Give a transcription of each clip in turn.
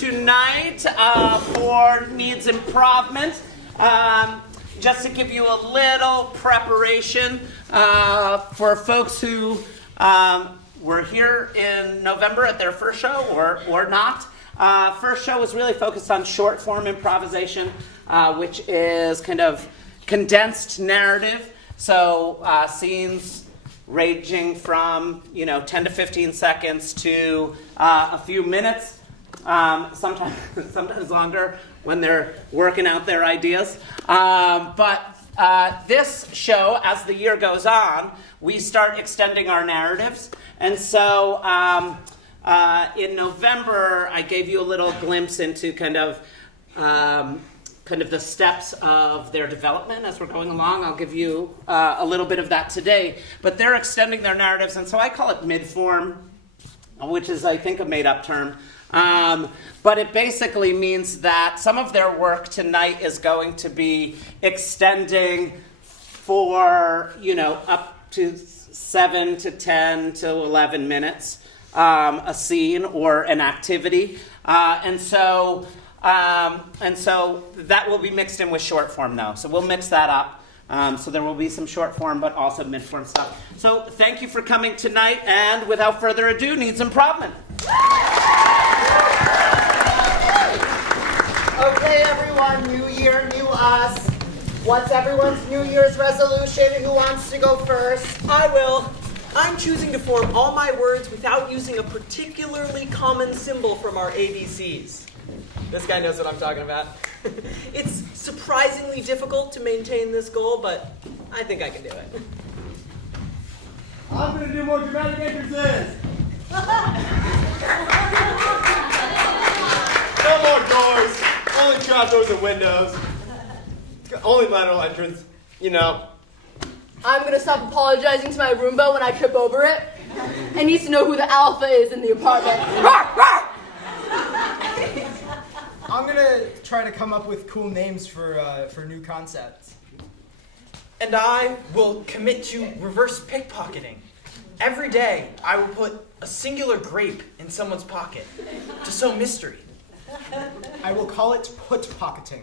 tonight for Needs Improvement. Just to give you a little preparation for folks who were here in November at their first show or not. First show was really focused on short form improvisation, which is kind of condensed narrative. So scenes ranging from 10 to 15 seconds to a few minutes, sometimes longer when they're working out their ideas. But this show, as the year goes on, we start extending our narratives. And so in November, I gave you a little glimpse into kind of the steps of their development as we're going along. I'll give you a little bit of that today. But they're extending their narratives, and so I call it mid-form, which is, I think, a made-up term. But it basically means that some of their work tonight is going to be extending for, up to 7 to 10 to 11 minutes, a scene or an activity. And so that will be mixed in with short form, though. So we'll mix that up. So there will be some short form, but also mid-form stuff. So thank you for coming tonight, and without further ado, Needs Improvement. Okay, everyone, new year, new us. What's everyone's New Year's resolution? Who wants to go first? I will. I'm choosing to form all my words without using a particularly common symbol from our ABCs. This guy knows what I'm talking about. It's surprisingly difficult to maintain this goal, but I think I can do it. I'm going to do more dramatic entrances. No more doors. Only trapdoors and windows. Only lateral entrance. I'm going to stop apologizing to my Roomba when I trip over it. It needs to know who the alpha is in the apartment. I'm going to try to come up with cool names for new concepts. And I will commit to reverse pickpocketing. Every day, I will put a singular grape in someone's pocket to sow mystery. I will call it put-pocketing.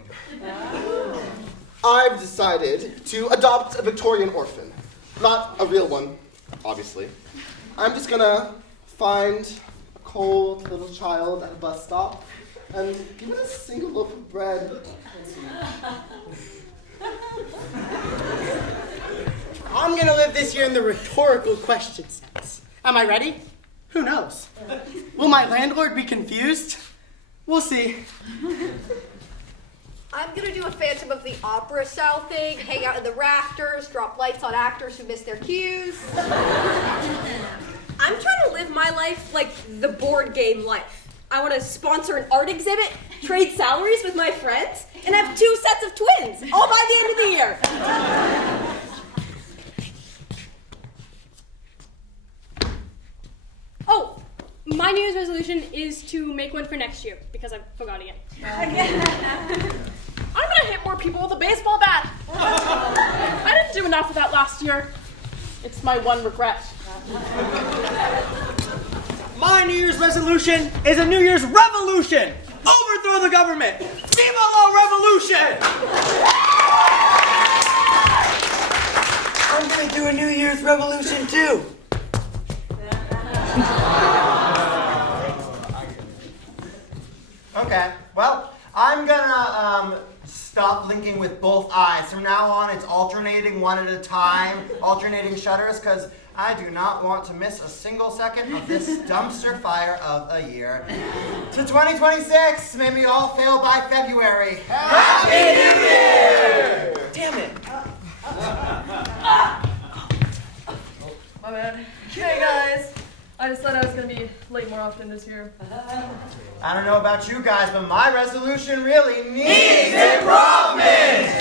I've decided to adopt a Victorian orphan. Not a real one, obviously. I'm just gonna find a cold little child at a bus stop and give it a single loaf of bread. I'm going to live this year in the rhetorical question sense. Am I ready? Who knows? Will my landlord be confused? We'll see. I'm going to do a Phantom of the Opera style thing, hang out in the rafters, drop lights on actors who miss their cues. I'm trying to live my life like the board game life. I want to sponsor an art exhibit, trade salaries with my friends, and have 2 sets of twins, all by the end of the year. Oh, my New Year's resolution is to make one for next year, because I forgot again. I'm gonna hit more people with a baseball bat. I didn't do enough of that last year. It's my one regret. My New Year's resolution is a New Year's revolution! Overthrow the government! Viva la revolution! I'm going to do a New Year's revolution too. Okay, well, I'm gonna stop blinking with both eyes. From now on, it's alternating one at a time, alternating shutters, because I do not want to miss a single second of this dumpster fire of a year. To 2026, may we all fail by February. Happy New Year! Damn it. My bad. Hey guys, I just thought I was going to be late more often this year. I don't know about you guys, but my resolution really needs Improvement!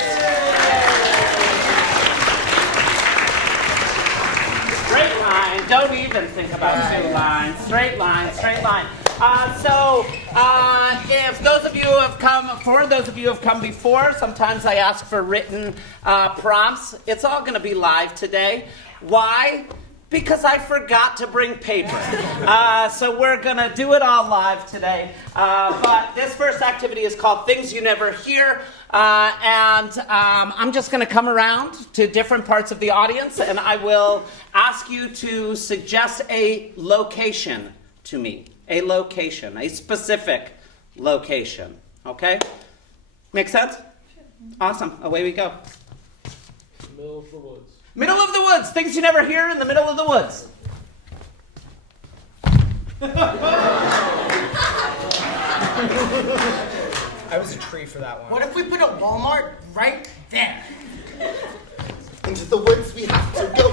Straight line. Don't even think about 2 lines. Straight line, straight line. If those of you who have come, for those of you who have come before, sometimes I ask for written prompts. It's all going to be live today. Why? Because I forgot to bring paper. So we're going to do it all live today. But this first activity is called Things You Never Hear. I'm just going to come around to different parts of the audience, and I will ask you to suggest a location to me. A location, a specific location. Okay? Make sense? Awesome. Away we go. Middle of the woods. Middle of the woods. Things you never hear in the middle of the woods. I was a tree for that one. What if we put a Walmart right there? Into the woods we have to go.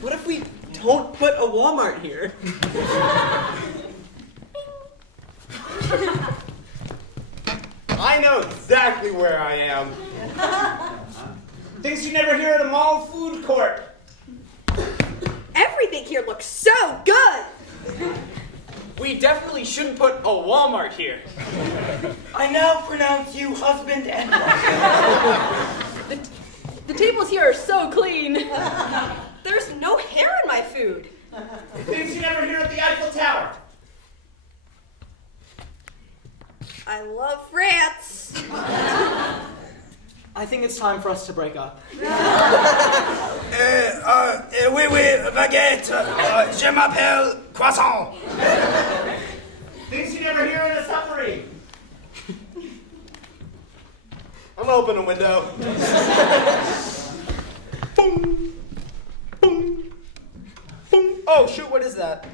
What if we don't put a Walmart here? I know exactly where I am. Things you never hear at a mall food court. Everything here looks so good. We definitely shouldn't put a Walmart here. I now pronounce you husband and wife. The tables here are so clean. There's no hair in my food. Things you never hear at the Eiffel Tower. I love France. I think it's time for us to break up. Oui, baguette. Je m'appelle croissant. Things you never hear in a submarine. I'm gonna open a window. Boom. Boom. Boom. Oh, shoot, what is that?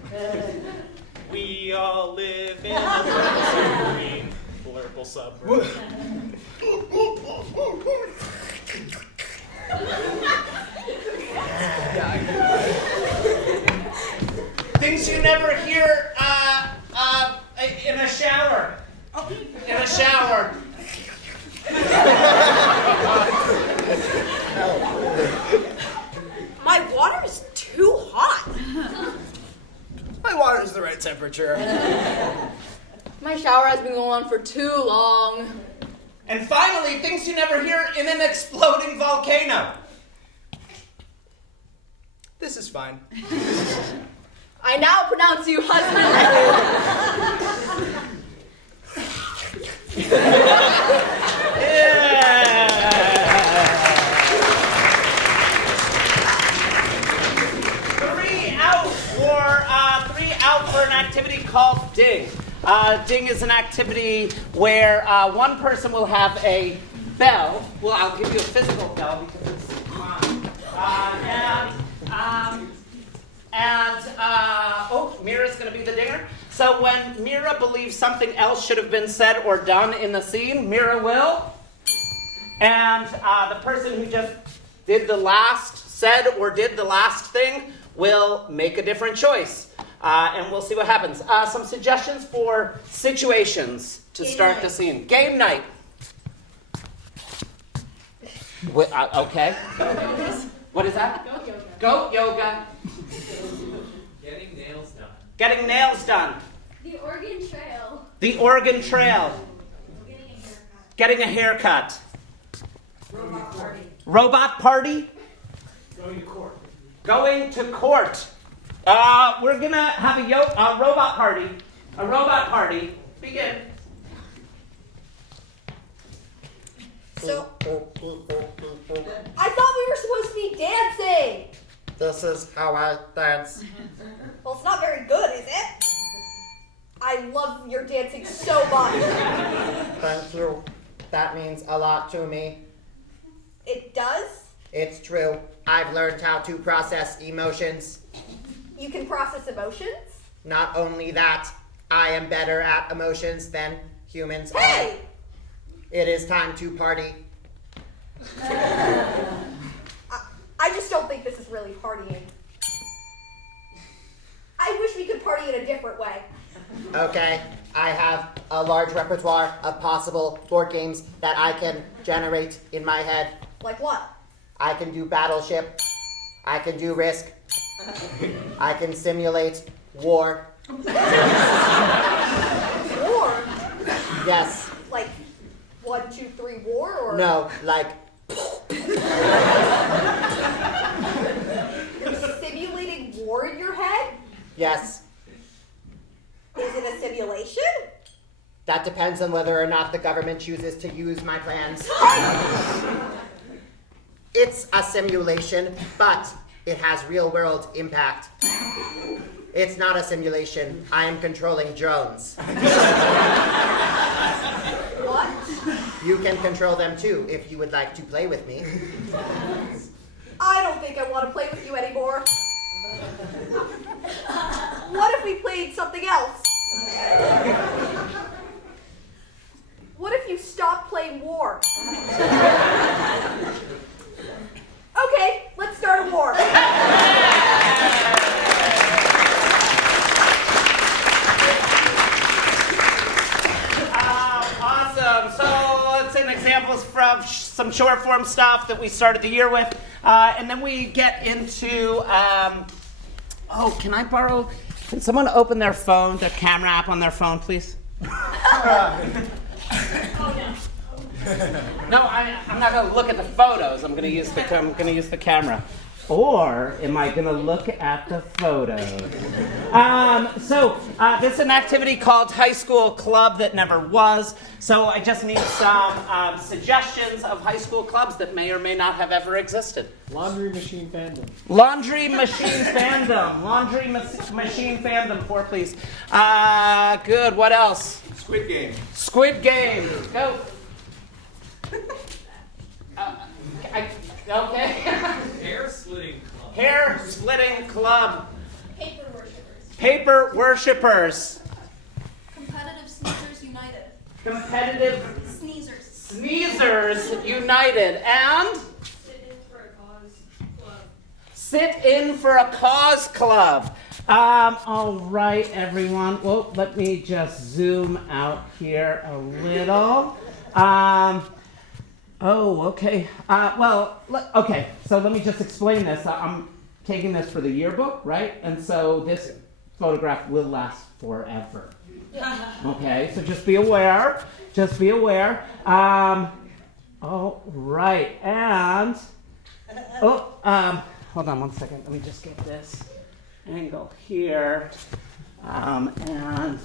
We all live in a submarine. Blurple submarine. Things you never hear in a shower. In a shower. My water is too hot. My water is the right temperature. My shower has been going on for too long. And finally, things you never hear in an exploding volcano. This is fine. I now pronounce you husband. Three out for an activity called Ding. Ding is an activity where one person will have a bell. Well, I'll give you a physical bell because it's mine. Mira's going to be the dinger. So when Mira believes something else should have been said or done in the scene, Mira will. And the person who just said or did the last thing will make a different choice. And we'll see what happens. Some suggestions for situations to start the scene. Game night. Okay. What is that? Goat yoga. Getting nails done. Getting nails done. The Oregon Trail. The Oregon Trail. Getting a haircut. Robot party. Robot party. Going to court. Going to court. We're gonna have a robot party. A robot party. Begin. So, I thought we were supposed to be dancing. This is how I dance. Well, it's not very good, is it? I love your dancing so much. Thank you. That means a lot to me. It does? It's true. I've learned how to process emotions. You can process emotions? Not only that, I am better at emotions than humans are. Hey! It is time to party. I just don't think this is really partying. I wish we could party in a different way. Okay, I have a large repertoire of possible board games that I can generate in my head. Like what? I can do Battleship. I can do Risk. I can simulate war. War? Yes. Like 1, 2, 3 war or? No, like. You're Yes. Is it a simulation? That depends on whether or not the government chooses to use my plans. It's a simulation, but it has real-world impact. It's not a simulation. I am controlling drones. What? You can control them too, if you would like to play with me. I don't think I want to play with you anymore. What if we played something else? What if you stopped playing war? Okay, let's start a war. Awesome. So it's an examples from some short form stuff that we started the year with, and then we get into. Oh, can I borrow? Can someone open their phone, their camera app on their phone, please? No, I'm not going to look at the photos. I'm going to use the camera. Or am I going to look at the photos? This is an activity called High School Club That Never Was. So I just need some suggestions of high school clubs that may or may not have ever existed. Laundry machine fandom. Laundry machine fandom. Laundry machine fandom, 4 please. Good, what else? Squid Game. Squid Game. Go. Okay. Hair slitting club. Hair splitting club. Paper worshippers. Paper worshippers. Competitive Sneezers United. Competitive Sneezers. sneezers united. And Sit in for a cause club. sit in for a cause club. All right, everyone. Whoa, let me just zoom out here a little. Okay. Okay. So let me just explain this. I'm taking this for the yearbook, right? And so this photograph will last forever. Okay. So just be aware. Just be aware. All right. And hold on one second. Let me just get this angle here. And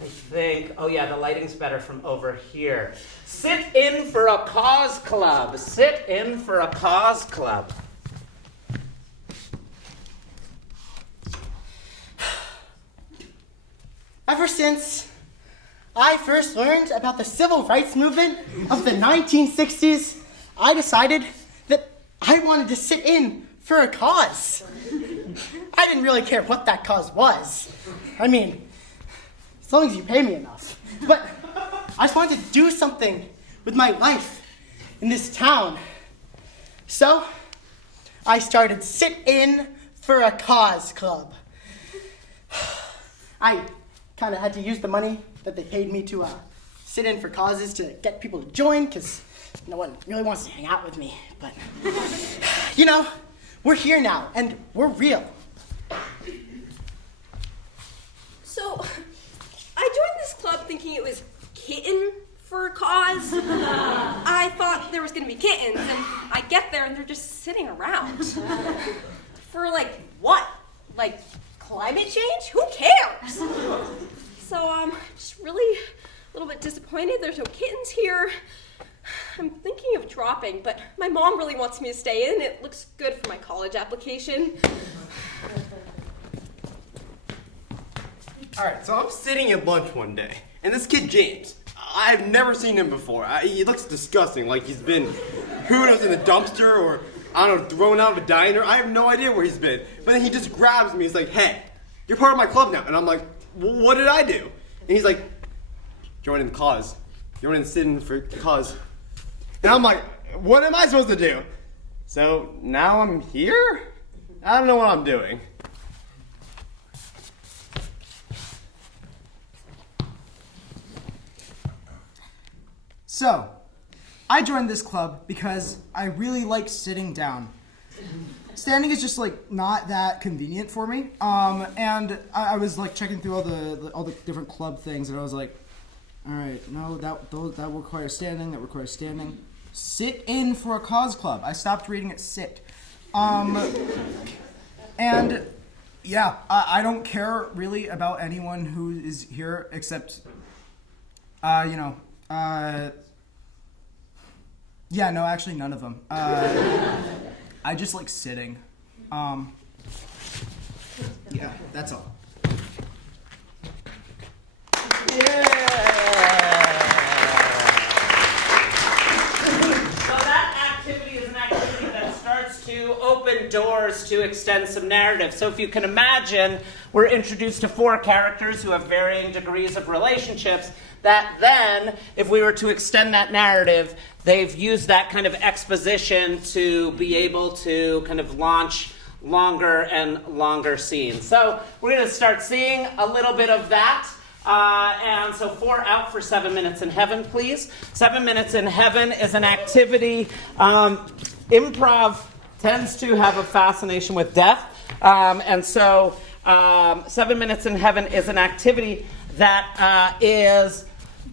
I think, the lighting's better from over here. Sit in for a cause club. Sit in for a cause club. Ever since I first learned about the civil rights movement of the 1960s, I decided that I wanted to sit in for a cause. I didn't really care what that cause was. I mean, as long as you pay me enough. But I just wanted to do something with my life in this town. So I started Sit In for a Cause Club. I kind of had to use the money that they paid me to sit in for causes to get people to join, because no one really wants to hang out with me. But, we're here now, and we're real. So, I joined this club thinking it was kitten for a cause. I thought there was going to be kittens, and I get there and they're just sitting around. For what? Climate change? Who cares? So, just really a little bit disappointed there's no kittens here. I'm thinking of dropping, but my mom really wants me to stay in. It looks good for my college application. Alright, so I'm sitting at lunch one day, and this kid James, I've never seen him before. He looks disgusting, like he's been, who knows, in a dumpster or, I don't know, thrown out of a diner. I have no idea where he's been. But then he just grabs me, he's like, hey, you're part of my club now. And I'm like, what did I do? And he's like, join in the cause. Join in sitting for the cause. And I'm like, what am I supposed to do? So now I'm here? I don't know what I'm doing. So, I joined this club because I really like sitting down. Standing is just not that convenient for me. And I was checking through all the different club things, and I was like, all right, no, that requires standing. That requires standing. Sit in for a cause club. I stopped reading it. Sit. And Yeah, I don't care really about anyone who is here except, yeah, no, actually none of them. I just like sitting. Yeah, that's all. To open doors to extend some narrative. So if you can imagine, we're introduced to 4 characters who have varying degrees of relationships that then, if we were to extend that narrative, they've used that kind of exposition to be able to kind of launch longer and longer scenes. So we're going to start seeing a little bit of that. And so 4 out for 7 Minutes in Heaven, please. 7 Minutes in Heaven is an activity. Improv tends to have a fascination with death. And so 7 Minutes in Heaven is an activity that is,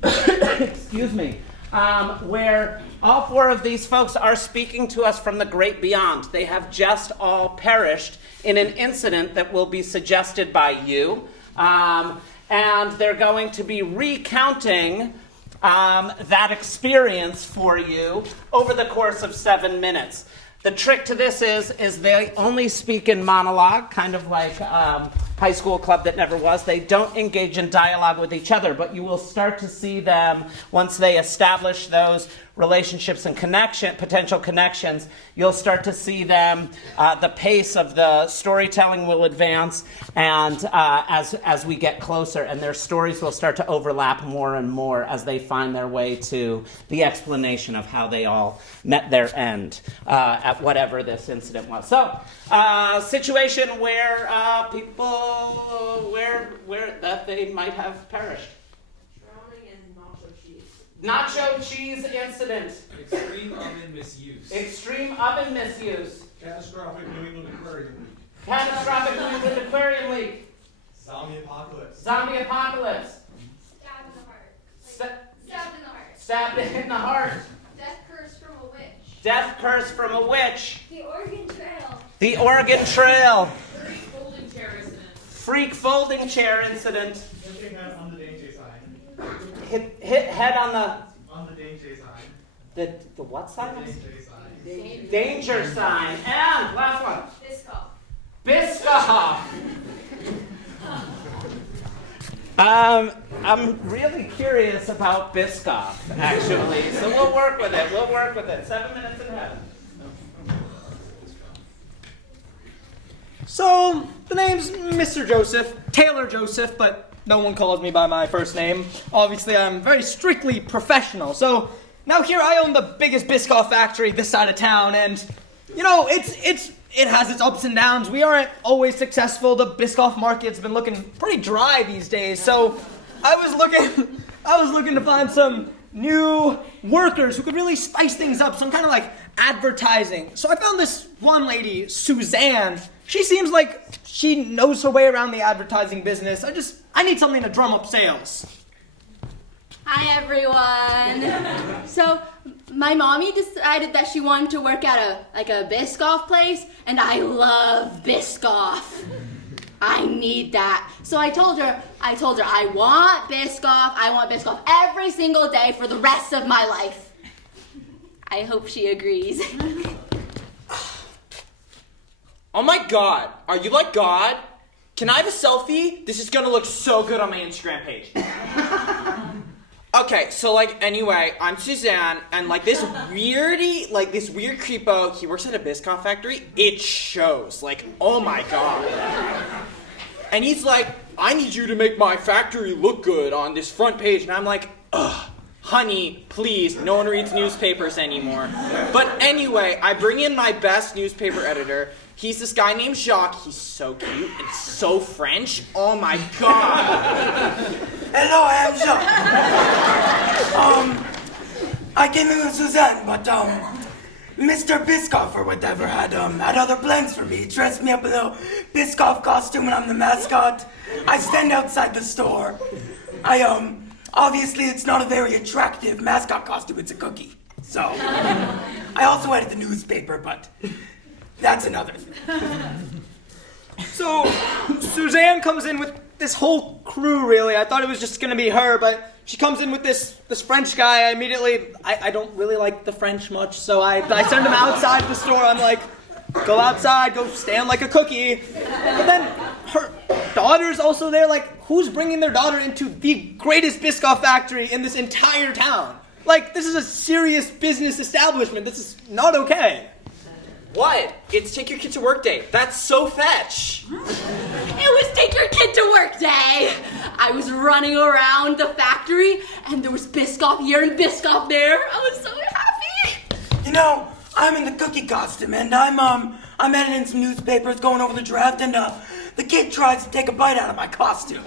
excuse me, where all 4 of these folks are speaking to us from the great beyond. They have just all perished in an incident that will be suggested by you. And they're going to be recounting that experience for you over the course of 7 minutes. The trick to this is they only speak in monologue, kind of like High School Club That Never Was. They don't engage in dialogue with each other, but you will start to see them, once they establish those relationships and potential connections, you'll start to see them, the pace of the storytelling will advance, and as we get closer, and their stories will start to overlap more and more as they find their way to the explanation of how they all met their end at whatever this incident was. So, situation where people, where that they might have perished. Nacho cheese incident. Extreme oven misuse. Extreme oven misuse. Catastrophic New England aquarium leak. Catastrophic New England aquarium leak. Zombie apocalypse. Zombie apocalypse. Stabbed in the heart. Stabbed in the heart. Stabbed in the heart. Death curse from a witch. Death curse from a witch. The Oregon Trail. The Oregon Trail. Freak folding chair incident. Freak folding chair incident. Hitting head on the danger sign. Hit head on the danger sign. The what sign? Danger sign. Danger sign. And last one. Biscoff. Biscoff. I'm really curious about Biscoff, actually. So we'll work with it. 7 minutes in heaven. So, the name's Mr. Joseph, Taylor Joseph, but no one calls me by my first name. Obviously, I'm very strictly professional. So, now here I own the biggest Biscoff factory this side of town, and, you know, it has its ups and downs. We aren't always successful. The Biscoff market's been looking pretty dry these days. So, I was looking to find some new workers who could really spice things up, some kind of like advertising. So I found this one lady, Suzanne. She seems like she knows her way around the advertising business. I need something to drum up sales. Hi, everyone. So, my mommy decided that she wanted to work at a Biscoff place, and I love Biscoff. I need that. So I told her I want Biscoff every single day for the rest of my life. I hope she agrees. Oh my god, are you like God? Can I have a selfie? This is gonna look so good on my Instagram page. Okay, so anyway, I'm Suzanne, and this weird creepo, he works at a Biscoff factory. It shows, oh my god. And he's like, I need you to make my factory look good on this front page. And I'm like, ugh, honey, please, no one reads newspapers anymore. But anyway, I bring in my best newspaper editor. He's this guy named Jacques. He's so cute and so French. Oh my god. Hello, I am Jacques. I came in with Suzanne, but Mr. Biscoff or whatever had other plans for me. He dressed me up in a Biscoff costume and I'm the mascot. I stand outside the store. Obviously it's not a very attractive mascot costume, it's a cookie. So, I also edit the newspaper, but that's another thing. So Suzanne comes in with this whole crew, really. I thought it was just going to be her, but she comes in with this French guy. I don't really like the French much, so I send him outside the store. I'm like, go outside, go stand like a cookie. But then her daughter's also there. Like, who's bringing their daughter into the greatest Biscoff factory in this entire town? Like, this is a serious business establishment. This is not okay. What? It's take your kid to work day. That's so fetch. It was take your kid to work day. I was running around the factory, and there was Biscoff here and Biscoff there. I was so happy. You know, I'm in the cookie costume, and I'm editing some newspapers, going over the draft, and the kid tries to take a bite out of my costume.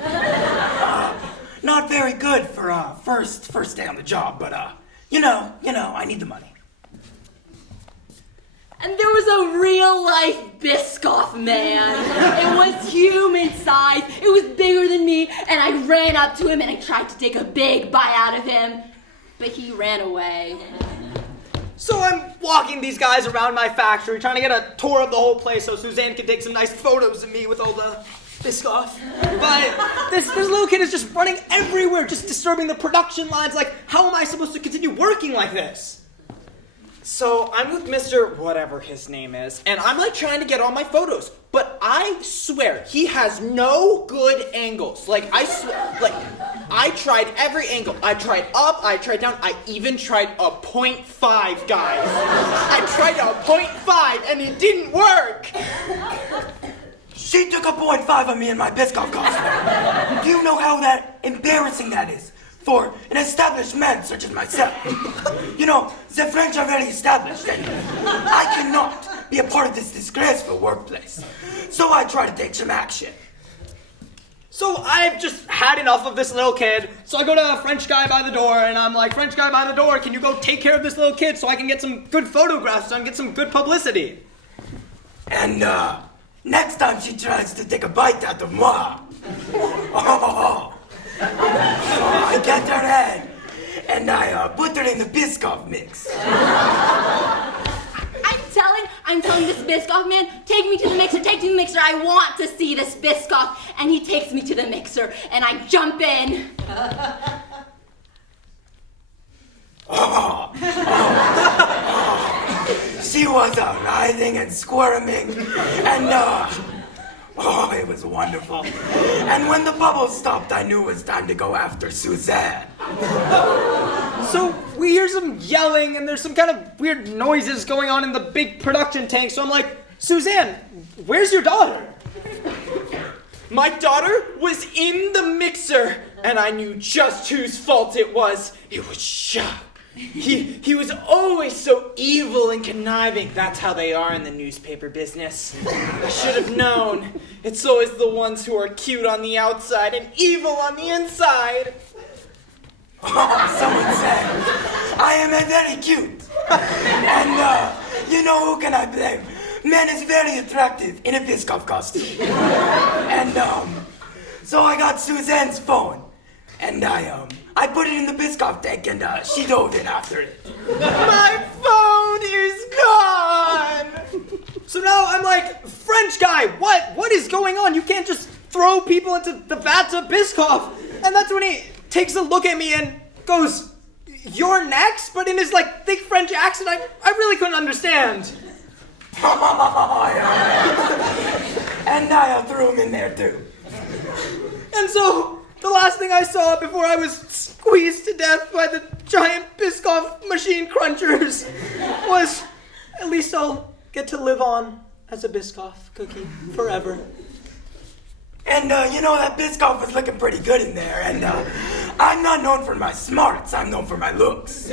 Not very good for first day on the job, but you know, I need the money. And there was a real-life Biscoff man. It was human size. It was bigger than me, and I ran up to him and I tried to take a big bite out of him, but he ran away. So I'm walking these guys around my factory, trying to get a tour of the whole place so Suzanne can take some nice photos of me with all the Biscoff. But this little kid is just running everywhere, just disturbing the production lines. Like, how am I supposed to continue working like this? So I'm with Mr. whatever his name is, and I'm like trying to get all my photos, but I swear he has no good angles. Like, I swear, like, I tried every angle. I tried up, I tried down, I even tried a 0.5, guys. I tried a 0.5 and it didn't work. She took a 0.5 on me in my Biscoff costume. Do you know how embarrassing that is for an established man such as myself? You know, the French are very established, and I cannot be a part of this disgraceful workplace. So I try to take some action. So I've just had enough of this little kid. So I go to a French guy by the door, and I'm like, French guy by the door, can you go take care of this little kid so I can get some good photographs, so I can get some good publicity? And next time she tries to take a bite out of moi, I get her head and I put her in the Biscoff mix. I'm telling this Biscoff man, take me to the mixer, take me to the mixer. I want to see this Biscoff. And he takes me to the mixer, and I jump in. She was writhing and squirming, and it was wonderful. And when the bubbles stopped, I knew it was time to go after Suzanne. So we hear some yelling, and there's some kind of weird noises going on in the big production tank. So I'm like, Suzanne, where's your daughter? My daughter was in the mixer, and I knew just whose fault it was. It was Chuck. He was always so evil and conniving. That's how they are in the newspaper business. I should have known. It's always the ones who are cute on the outside and evil on the inside. Someone said I am very cute. And you know who can I blame? Man is very attractive in a Biscoff costume. And so I got Suzanne's phone. And I put it in the Biscoff tank, and she dove in after it. My phone is gone! So now I'm like, French guy, what is going on? You can't just throw people into the vats of Biscoff. And that's when he takes a look at me and goes, you're next? But in his like thick French accent, I really couldn't understand. And I threw him in there too. And so the last thing I saw before I was squeezed to death by the giant Biscoff machine crunchers was, at least I'll get to live on as a Biscoff cookie forever. And you know, that Biscoff was looking pretty good in there, and I'm not known for my smarts, I'm known for my looks.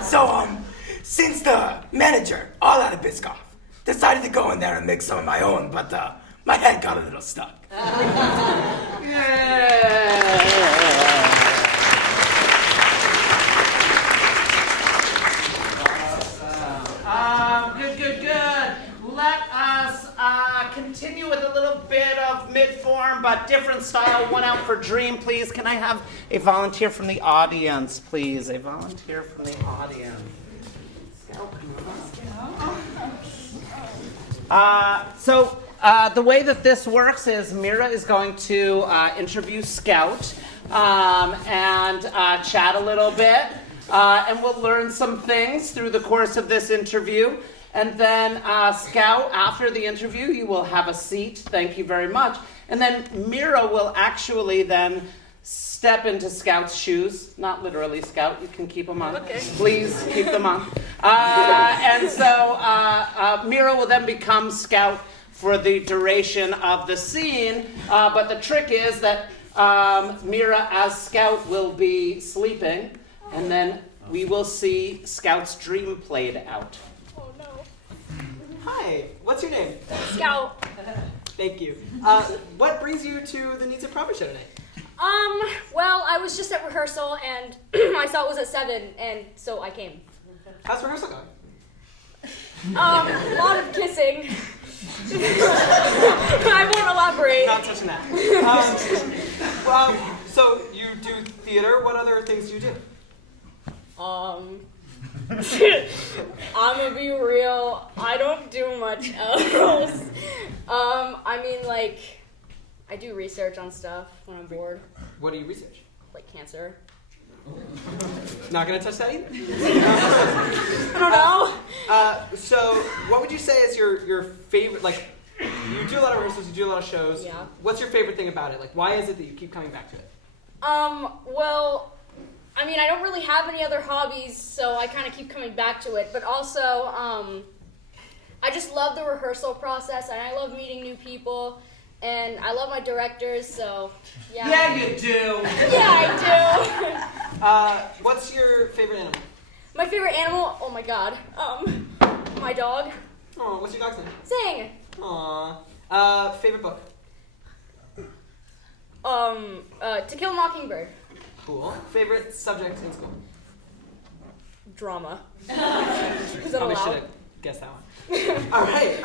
So since the manager, all out of Biscoff, decided to go in there and make some of my own, but my head got a little stuck. Good. Let us continue with a little bit of mid-form, but different style. One out for Dream, please. Can I have a volunteer from the audience, please? A volunteer from the audience. So the way that this works is Mira is going to interview Scout and chat a little bit. And we'll learn some things through the course of this interview. And then Scout, after the interview, you will have a seat. Thank you very much. And then Mira will actually then step into Scout's shoes. Not literally, Scout. You can keep them on. Okay. Please keep them on. And so Mira will then become Scout for the duration of the scene. But the trick is that Mira, as Scout, will be sleeping. And then we will see Scout's dream played out. Oh no. Hi, what's your name? Scout. Thank you. What brings you to the Needs Improv show tonight? Well, I was just at rehearsal and I saw it was at 7, and so I came. How's rehearsal going? A lot of kissing. I won't elaborate. Not touching that. So you do theater. What other things do you do? I'm gonna be real. I don't do much else. I mean, like, I do research on stuff when I'm bored. What do you research? Like cancer. Not gonna touch that either. I don't know. So what would you say is your favorite? Like, you do a lot of rehearsals, you do a lot of shows. Yeah. What's your favorite thing about it? Like, why is it that you keep coming back to it? Well, I mean, I don't really have any other hobbies, so I kind of keep coming back to it. But also, I just love the rehearsal process, and I love meeting new people, and I love my directors, so yeah. Yeah, you do. Yeah, I do. What's your favorite animal? My favorite animal? Oh my god. My dog. Oh, what's your dog's name? Sing. Aw. Favorite book? To Kill a Mockingbird. Cool. Favorite subject in school? Drama. Is that Probably allowed? should have guessed that one. All right.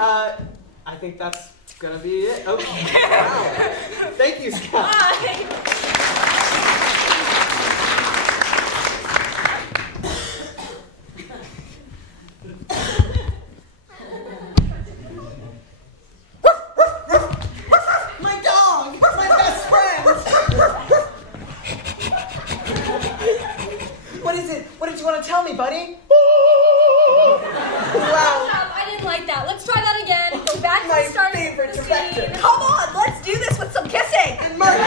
I think that's gonna be it. Okay. Wow. Thank you, Scott. Bye. My dog! My best friend! What is it? What did you want to tell me, buddy? Wow. I didn't like that. Let's try that again. Go back to My the start favorite of the director. scene. Come on, let's do this with some kissing! Mark.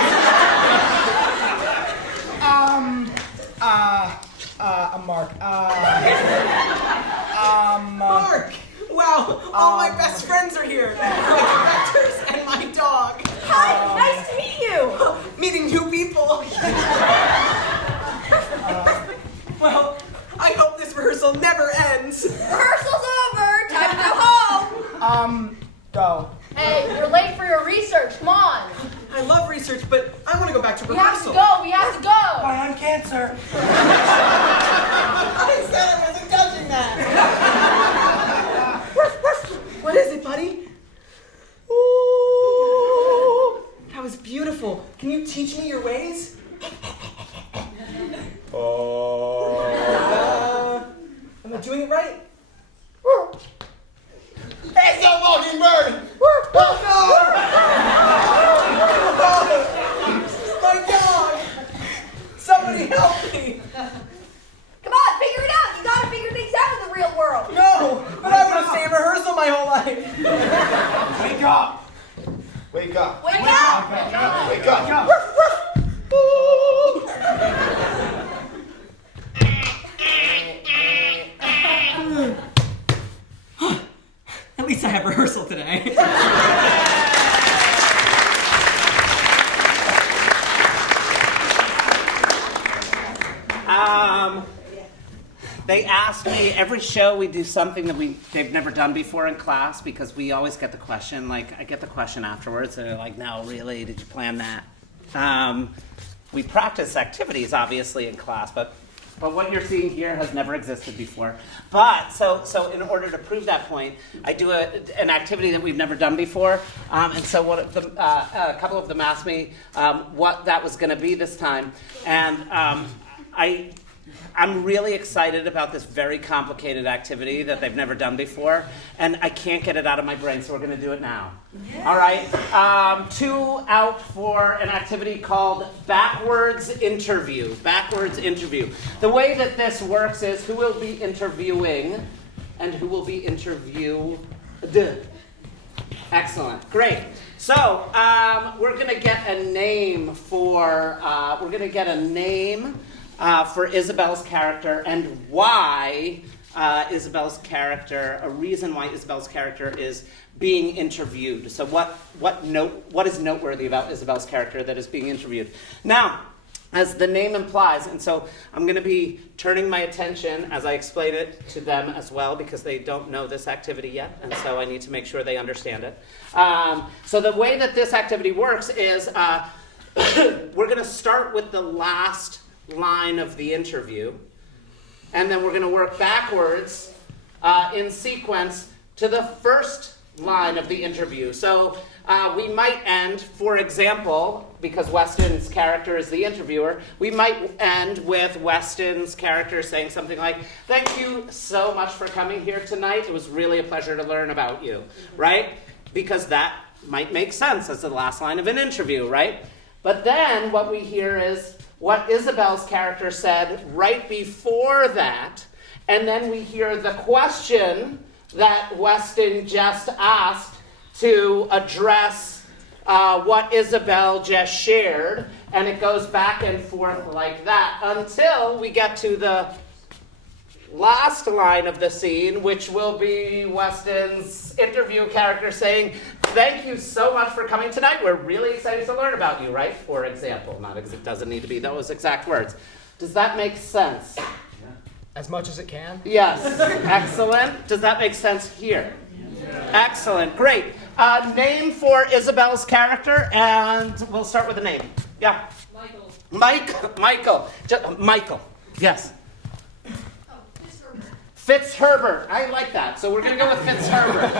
Mark! Wow, all my best friends are here. My directors and my dog. Hi, nice to meet you. Meeting new people. Well, I hope this rehearsal never ends. Rehearsal's over. Time to go home. Go. Hey, you're late for your research. Come on. I love research, but I want to go back to We have to rehearsal. go. We have to go. Why, I'm cancer. I said I wasn't touching that. What is it, buddy? Ooh, that was beautiful. Can you teach me your ways? Am I doing it right? Hey, yo, Mockingbird! My dog! Somebody help me! Come on, figure it out. You gotta figure things out in the real world. No, but I want to stay in rehearsal my whole life. Wake up! Wake up! Wake up! Wake up! At least I have rehearsal today. They asked me, every show we do something that they've never done before in class, because we always get the question, like, I get the question afterwards, and they're like, no, really, did you plan that? We practice activities, obviously, in class, but what you're seeing here has never existed before. But, so in order to prove that point, I do an activity that we've never done before, and so a couple of them asked me what that was going to be this time, and I'm really excited about this very complicated activity that they've never done before, and I can't get it out of my brain, so we're going to do it now. All right? 2 out for an activity called Backwards Interview. Backwards Interview. The way that this works is who will be interviewing and who will be interviewed. Excellent. Great. So we're going to get a name for Isabel's character and why Isabel's character, a reason why Isabel's character is being interviewed. So what is noteworthy about Isabel's character that is being interviewed? Now, as the name implies, and so I'm going to be turning my attention as I explain it to them as well, because they don't know this activity yet, and so I need to make sure they understand it. So the way that this activity works is we're going to start with the last line of the interview, and then we're going to work backwards in sequence to the first line of the interview. So we might end, for example, because Weston's character is the interviewer, we might end with Weston's character saying something like, "Thank you so much for coming here tonight. It was really a pleasure to learn about you," right? Because that might make sense as the last line of an interview, right? But then what we hear is what Isabel's character said right before that, and then we hear the question that Weston just asked to address what Isabel just shared, and it goes back and forth like that until we get to the last line of the scene, which will be Weston's interview character saying, "Thank you so much for coming tonight. We're really excited to learn about you," right? For example, it doesn't need to be those exact words. Does that make sense? As much as it can? Yes. Excellent. Does that make sense here? Excellent. Great. Name for Isabel's character, and we'll start with a name. Yeah. Michael. Michael. Yes. Fitzherbert. I like that. So we're going to go with Fitzherbert.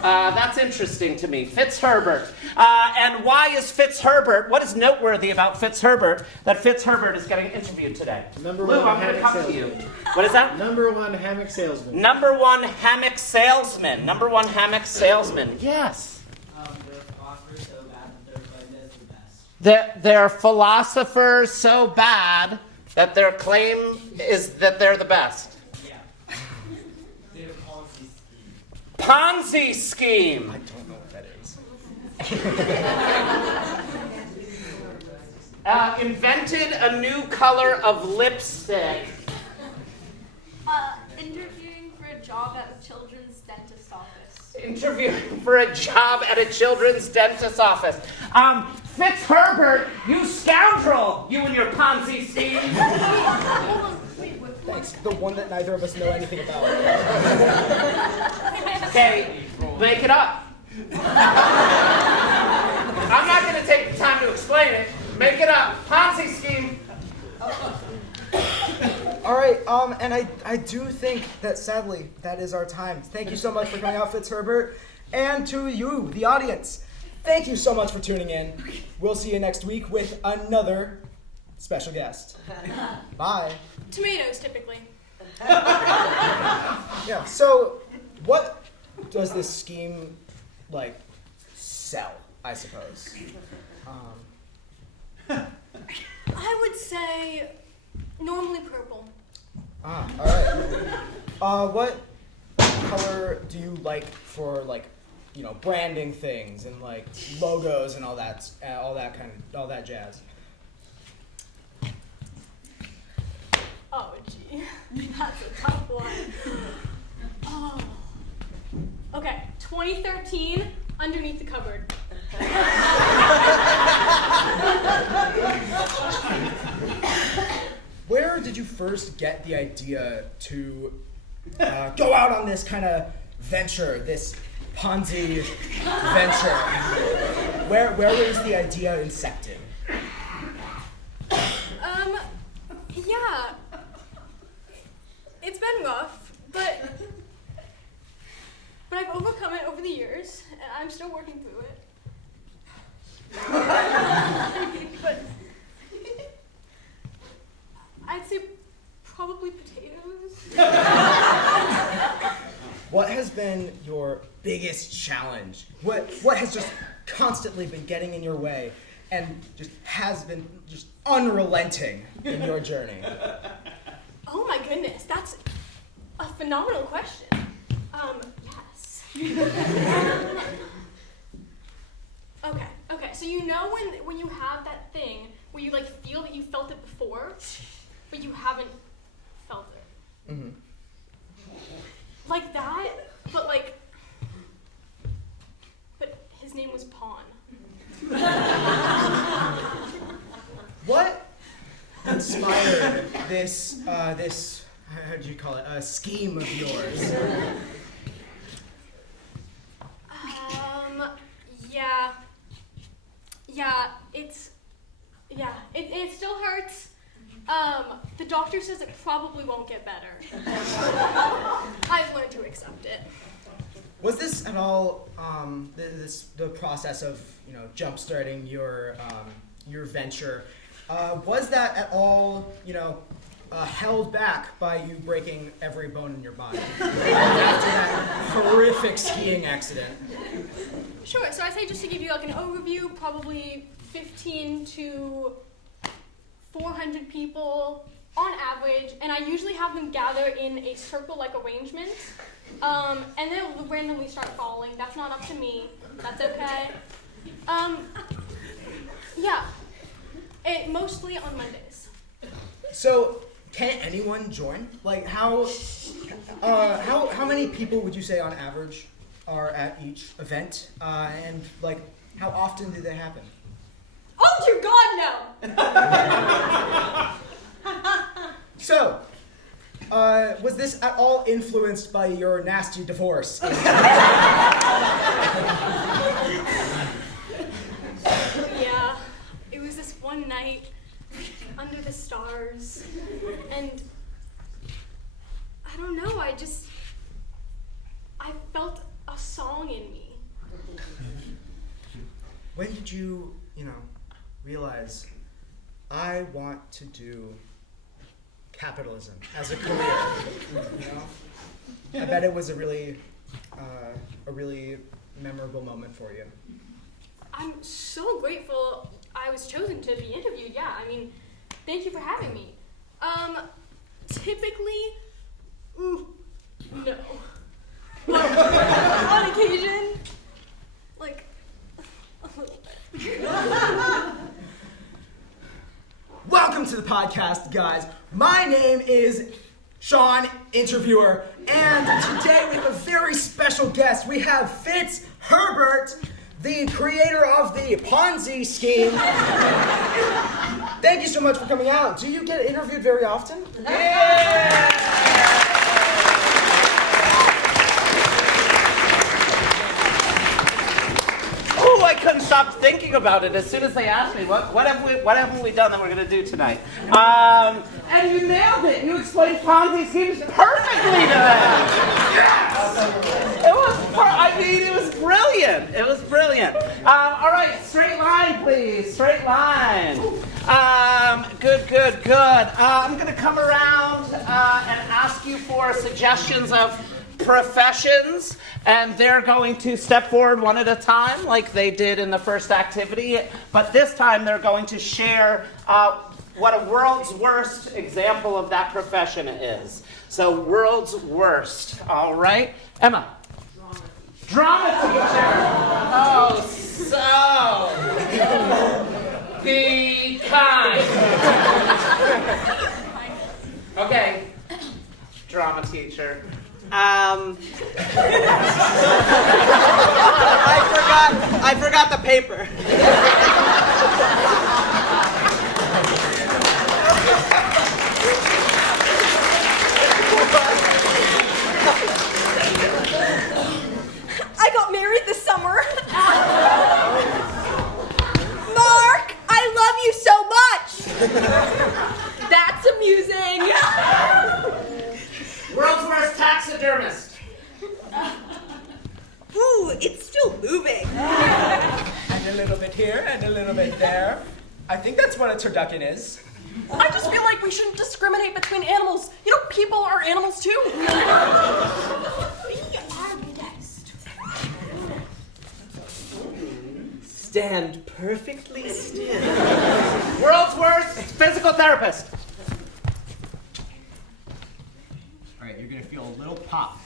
That's interesting to me. Fitzherbert. And why is Fitzherbert, what is noteworthy about Fitzherbert that Fitzherbert is getting interviewed today? Number Lou, one I'm going to hammock come to salesman. you. What is that? Number one hammock salesman. Number one hammock salesman. Number one hammock salesman. Yes. They're philosophers so bad that their claim is that they're the best. Ponzi scheme. I don't know what that is. Invented a new color of lipstick. Interviewing for a job at a children's dentist's office. Interviewing for a job at a children's dentist's office. Fitzherbert, you scoundrel! You and your Ponzi scheme. Thanks. The one that neither of us know anything about. Okay, make it up. I'm not going to take the time to explain it. Make it up. Ponzi scheme. All right, and I do think that, sadly, that is our time. Thank you so much for coming out, Fitzherbert. And to you, the audience, thank you so much for tuning in. We'll see you next week with another special guest. Bye. Tomatoes, typically. Yeah, so what does this scheme, sell, I suppose? I would say normally purple. All right. What color do you like for branding things and logos and all that jazz? Oh, gee. That's a tough one. Oh. Okay, 2013, underneath the cupboard. Where did you first get the idea to go out on this kind of venture, this Ponzi venture? Where was the idea incepted? Yeah. It's been rough, but I've overcome it over the years, and I'm still working through it. But I'd say Probably potatoes. What has been your biggest challenge? What has just constantly been getting in your way and just has been just unrelenting in your journey? Oh my goodness, that's a phenomenal question. Yes. Okay, so you know when you have that thing where you like feel that you felt it before, but you haven't felt it? Mm-hmm. Like that, but his name was Pawn. What inspired this how do you call it, a scheme of yours? It still hurts. The doctor says it probably won't get better. I've learned to accept it. Was this at all the process of jump-starting your venture? Was that at all held back by you breaking every bone in your body after that horrific skiing accident? Sure. So I say just to give you like an overview, probably 15 to 400 people on average, and I usually have them gather in a circle-like arrangement, and they'll randomly start falling. That's not up to me. That's okay. Mostly on Mondays. So, can anyone join? Like, how many people would you say on average are at each event? And like, how often do they happen? Oh dear God, no! So, was this at all influenced by your nasty divorce? Yeah, it was this one night under the stars, and I don't know, I felt a song in me. When did you, realize I want to do capitalism as a career? I bet it was a really memorable moment for you. I'm so grateful I was chosen to be interviewed. Yeah, I mean, thank you for having me. Typically, no. On occasion, like, a little bit. Welcome to the podcast, guys. My name is Sean, interviewer, and today we have a very special guest. We have Fitz Herbert, the creator of the Ponzi scheme. Thank you so much for coming out. Do you get interviewed very often? Oh, I couldn't stop thinking about it as soon as they asked me, what haven't we done that we're going to do tonight? And you nailed it. You explained Ponzi schemes perfectly to them. Yes! It was brilliant. It was brilliant. All right, straight line, please. Straight line. Good. I'm going to come around and ask you for suggestions of professions, and they're going to step forward one at a time like they did in the first activity, but this time they're going to share what a world's worst example of that profession is. So world's worst, all right? Emma. Drama teacher. Oh, so be kind. Okay, drama teacher. I forgot the paper. I got married this summer. Mark, I love you so much. That's amusing. World's worst taxidermist. Ooh, it's still moving. And a little bit here, and a little bit there. I think that's what a turducken is. I just feel like we shouldn't discriminate between animals. You know, people are animals too. We are best. Stand perfectly still. World's worst physical therapist. All right, you're gonna feel a little pop.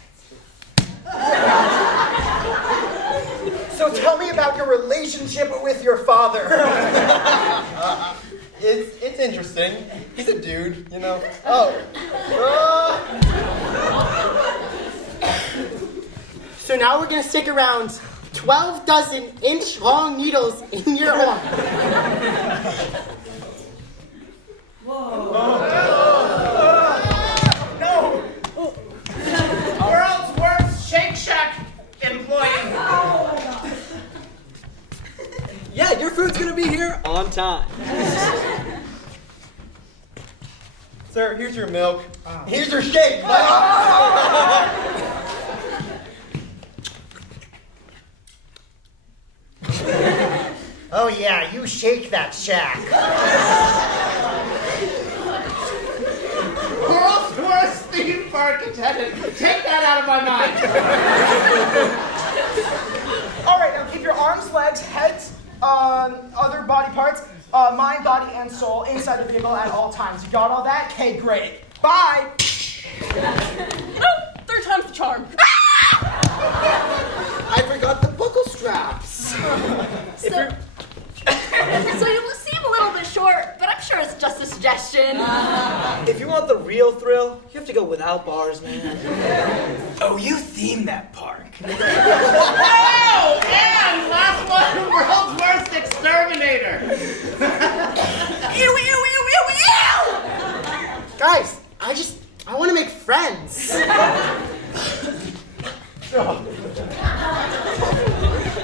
So tell me about your relationship with your father. It's interesting. He's a dude, you know. So now we're gonna stick around 12 dozen inch long needles in your arm. No! World's worst Shake Shack employee. Yeah, your food's gonna be here on time. Sir, here's your milk. Here's your shake. Oh yeah, you shake that shack. World's worst theme park attendant. Take that out of my mind. All right, now keep your arms, legs, heads, other body parts, mind, body, and soul inside the vehicle at all times. You got all that? Okay, great. Bye. Oh, third time's the charm. I forgot the buckle straps. So you seem a little bit short, but I'm sure it's just a suggestion. If you want the real thrill, you have to go without bars, man. Oh, you theme that park. Oh, and last one, world's worst exterminator. Ew, ew, ew, ew, ew! Guys, I want to make friends.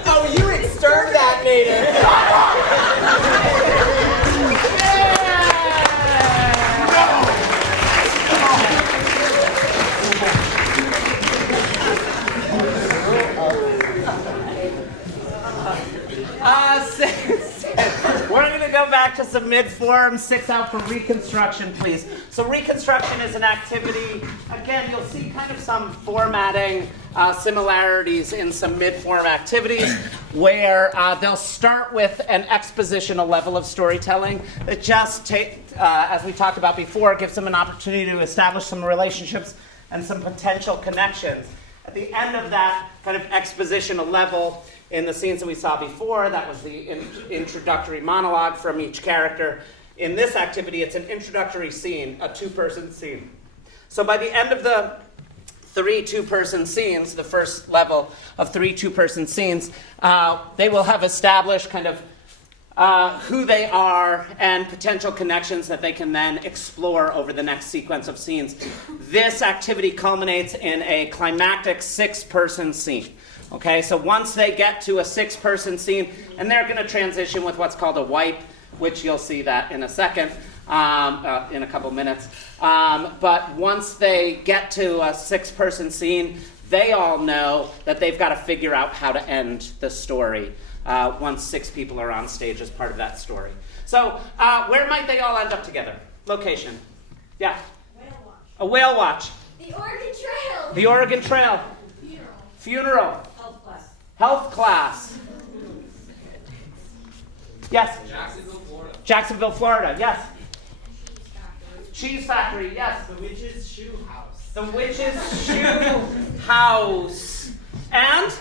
Oh, you exterminator. We're going to go back to some mid-form, 6 out for reconstruction, please. So reconstruction is an activity, again, you'll see kind of some formatting similarities in some mid-form activities where they'll start with an expositional level of storytelling that just, as we talked about before, gives them an opportunity to establish some relationships and some potential connections. At the end of that kind of expositional level, in the scenes that we saw before, that was the introductory monologue from each character. In this activity, it's an introductory scene, a 2-person scene. So by the end of the 3 2-person scenes, the first level of 3 2-person scenes, they will have established kind of who they are and potential connections that they can then explore over the next sequence of scenes. This activity culminates in a climactic 6-person scene. Okay, so once they get to a 6-person scene, and they're going to transition with what's called a wipe, which you'll see that in a second, in a couple minutes. But once they get to a 6-person scene, they all know that they've got to figure out how to end the story once 6 people are on stage as part of that story. So where might they all end up together? Location. Yeah? Whale watch. A whale watch. The Oregon Trail. The Oregon Trail. Funeral. Health class. Health class. Yes? Jacksonville, Florida. Jacksonville, Florida. Yes? Cheese factory. Yes? The Witch's Shoe House. The Witch's Shoe House. And?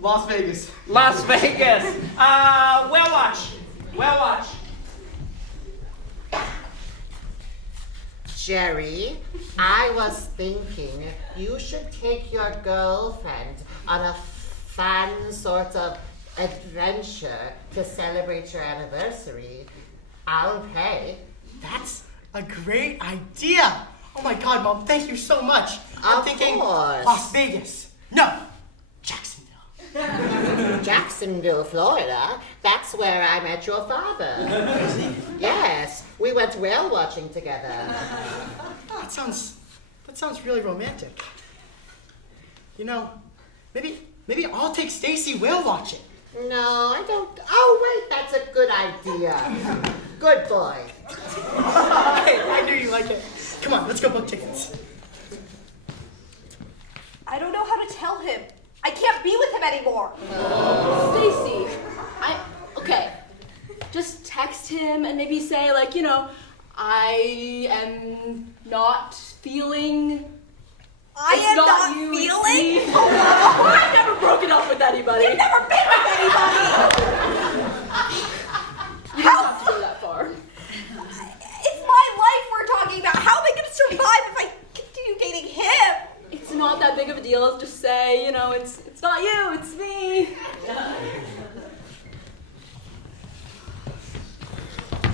Las Vegas. Las Vegas. Whale watch. Whale watch. Jerry, I was thinking you should take your girlfriend on a fun sort of adventure to celebrate your anniversary. I'll pay. That's a great idea. Oh my God, Mom, thank you so much. I'm thinking course. Las Vegas. No, Jacksonville. Jacksonville, Florida. That's where I met your father. Yes, we went whale watching together. Oh, that sounds really romantic. You know, maybe I'll take Stacy whale watching. No, I don't. Oh, wait, that's a good idea. Good boy. Hey, I knew you liked it. Come on, let's go book tickets. I don't know how to tell him. I can't be with him anymore. Stacy, okay. Just text him and maybe say like, I am not feeling. I am not you, feeling? it's me. I've never broken up with anybody. You've never been with anybody. You don't have to go that far. It's my life we're talking about. How am I going to survive if I continue dating him? It's not that big of a deal. Just say, it's not you, it's me.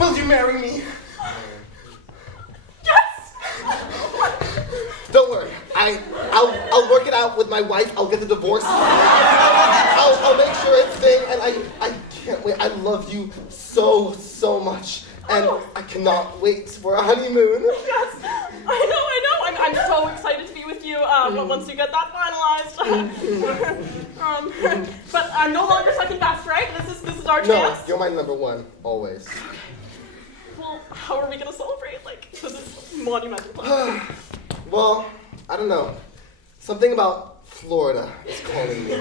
Will you marry me? Yes! Don't worry. I'll work it out with my wife. I'll get the divorce. I'll make sure it's thing. And I can't wait. I love you so much. And I cannot wait for a honeymoon. Yes, I know. I'm so excited to be with you once you get that finalized. But I'm no longer second best, right? This is our No, chance. you're my number one, always. Well, how are we gonna celebrate? This is monumental. Well, I don't know. Something about Florida is calling me.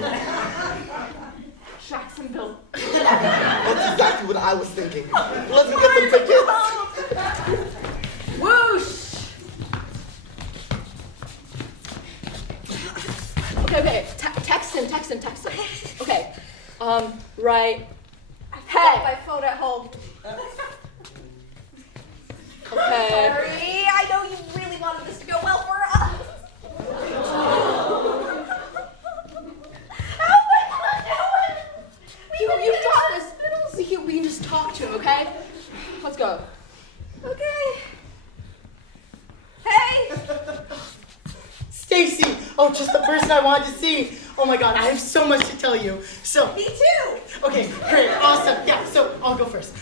Jacksonville. That's exactly what I was thinking. Let's go get some tickets. Whoosh! Okay. Text him. Okay. Right. I left my phone at home. Okay. Sorry, I know you really wanted this to go well for us. How am I gonna do it? You got this. We can just talk to him, okay? Let's go. Okay. Hey! Stacy! Oh, just the person I wanted to see. Oh my god, I have so much to tell you. So. Me too! Okay, great, awesome. Yeah, so I'll go first.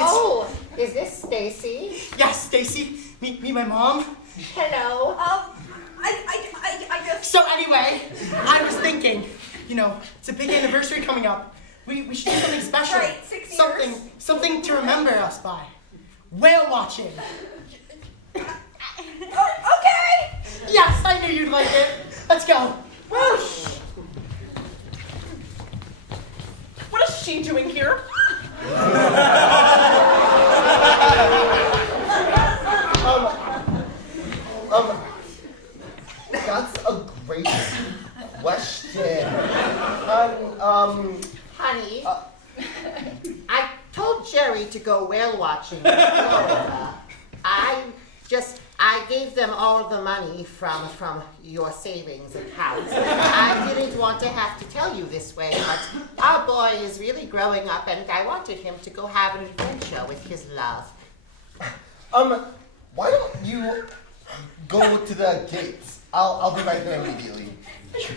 Oh, is this Stacy? Yes, Stacy. Meet my mom. Hello. I just. So anyway, I was thinking, it's a big anniversary coming up. We should do something special. Right, 6 years. Something to remember us by. Whale watching. Okay! Yes, I knew you'd like it. Let's go. Whoosh! What is she doing here? That's a great question. Honey, I told Jerry to go whale watching in Florida. I gave them all the money from your savings account. I didn't want to have to tell you this way, but our boy is really growing up, and I wanted him to go have an adventure with his love. Why don't you go to the gates? I'll be right there immediately.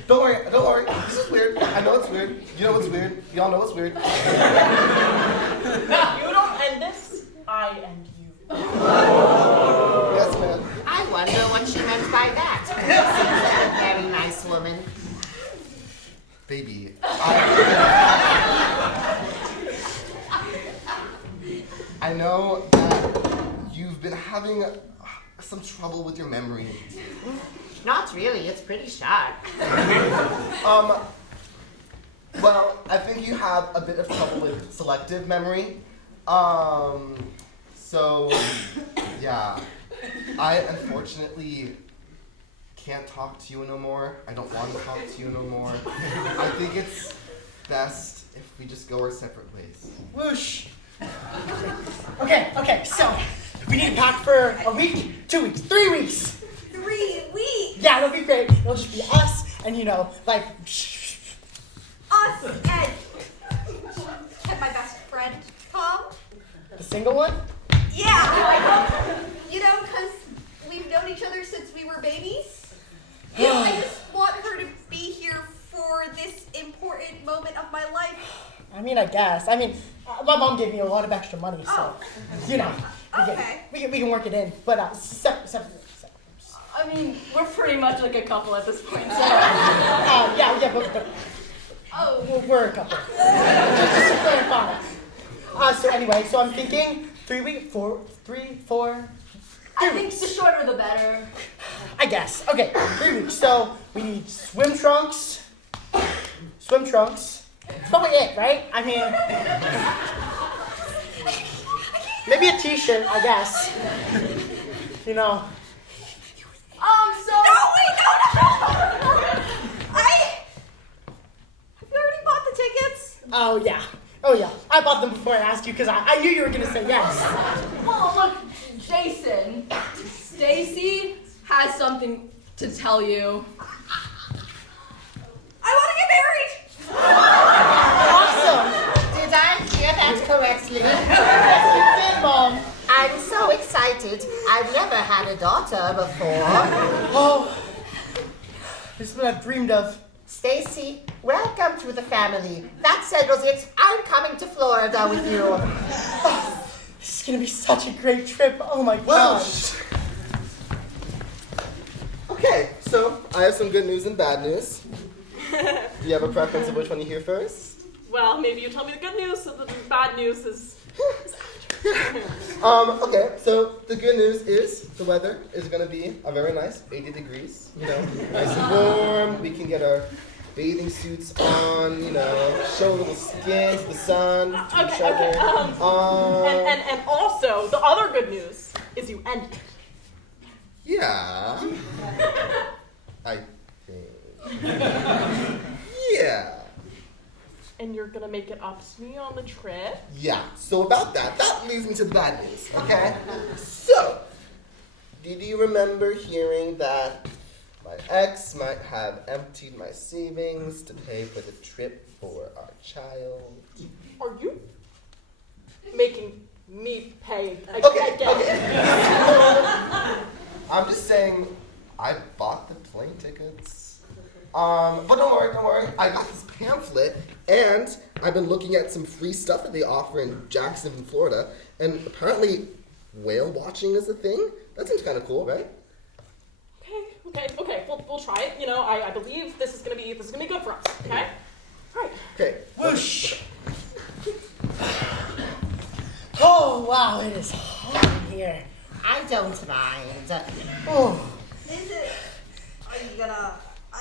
Don't worry. This is weird. I know it's weird. You know it's weird. You all know it's weird. You don't end this, I end you. Yes, ma'am. I wonder what she meant by that. Seems like a very nice woman. Baby, I know that you've been having some trouble with your memory. Not really, it's pretty sharp. Well, I think you have a bit of trouble with selective memory. So, yeah. I unfortunately can't talk to you no more. I don't want to talk to you no more. I think it's best if we just go our separate ways. Whoosh. Okay, so we need to pack for a week, 2 weeks, 3 weeks. 3 weeks? Yeah, it'll be great. It'll just be us and, Us and my best friend, Tom. The single one? Yeah. Because we've known each other since we were babies. I just want her to be here for this important moment of my life. I guess. My mom gave me a lot of extra money, so, Okay. we can work it in, but separate. We're pretty much like a couple at this point. So. Yeah, but Oh. we're a couple. Just to clarify. So anyway, so I'm thinking 3 weeks, 4. I think the shorter the better. I guess. Okay, 3 weeks. So we need swim trunks. That's probably it, right? I mean, maybe a t-shirt, I guess. You know. So. No, wait, no. Have you already bought the tickets? Oh yeah. I bought them before I asked you because I knew you were gonna say yes. Oh, look, Jason. Stacy has something to tell you. I want to get married. Awesome. Did I hear that correctly? Yes, you did, Mom. I'm so excited. I've never had a daughter before. Oh, this is what I've dreamed of. Stacy, welcome to the family. That settles it. I'm coming to Florida with you. Oh, this is gonna be such a great trip. Oh my gosh. Okay, so I have some good news and bad news. Do you have a preference of which one you hear first? Well, maybe you tell me the good news, so the bad news is. Okay, so the good news is the weather is going to be a very nice 80 degrees, nice and warm. We can get our bathing suits on, show a little skin to the sun, to each other. And also, the other good news is you end. Yeah. I think. Yeah. And you're gonna make it up to me on the trip? Yeah, so about that leads me to the bad news, okay? So, did you remember hearing that my ex might have emptied my savings to pay for the trip for our child? Are you making me pay again? Okay. I'm just saying, I bought the plane tickets. But don't worry. I got this pamphlet, and I've been looking at some free stuff that they offer in Jacksonville, Florida, and apparently whale watching is a thing. That seems kind of cool, right? Okay. We'll try it. I believe this is gonna be good for us. Okay. All right. Okay. Whoosh. Oh wow, it is hot in here. I don't mind. Oh. Is it? Are you gonna?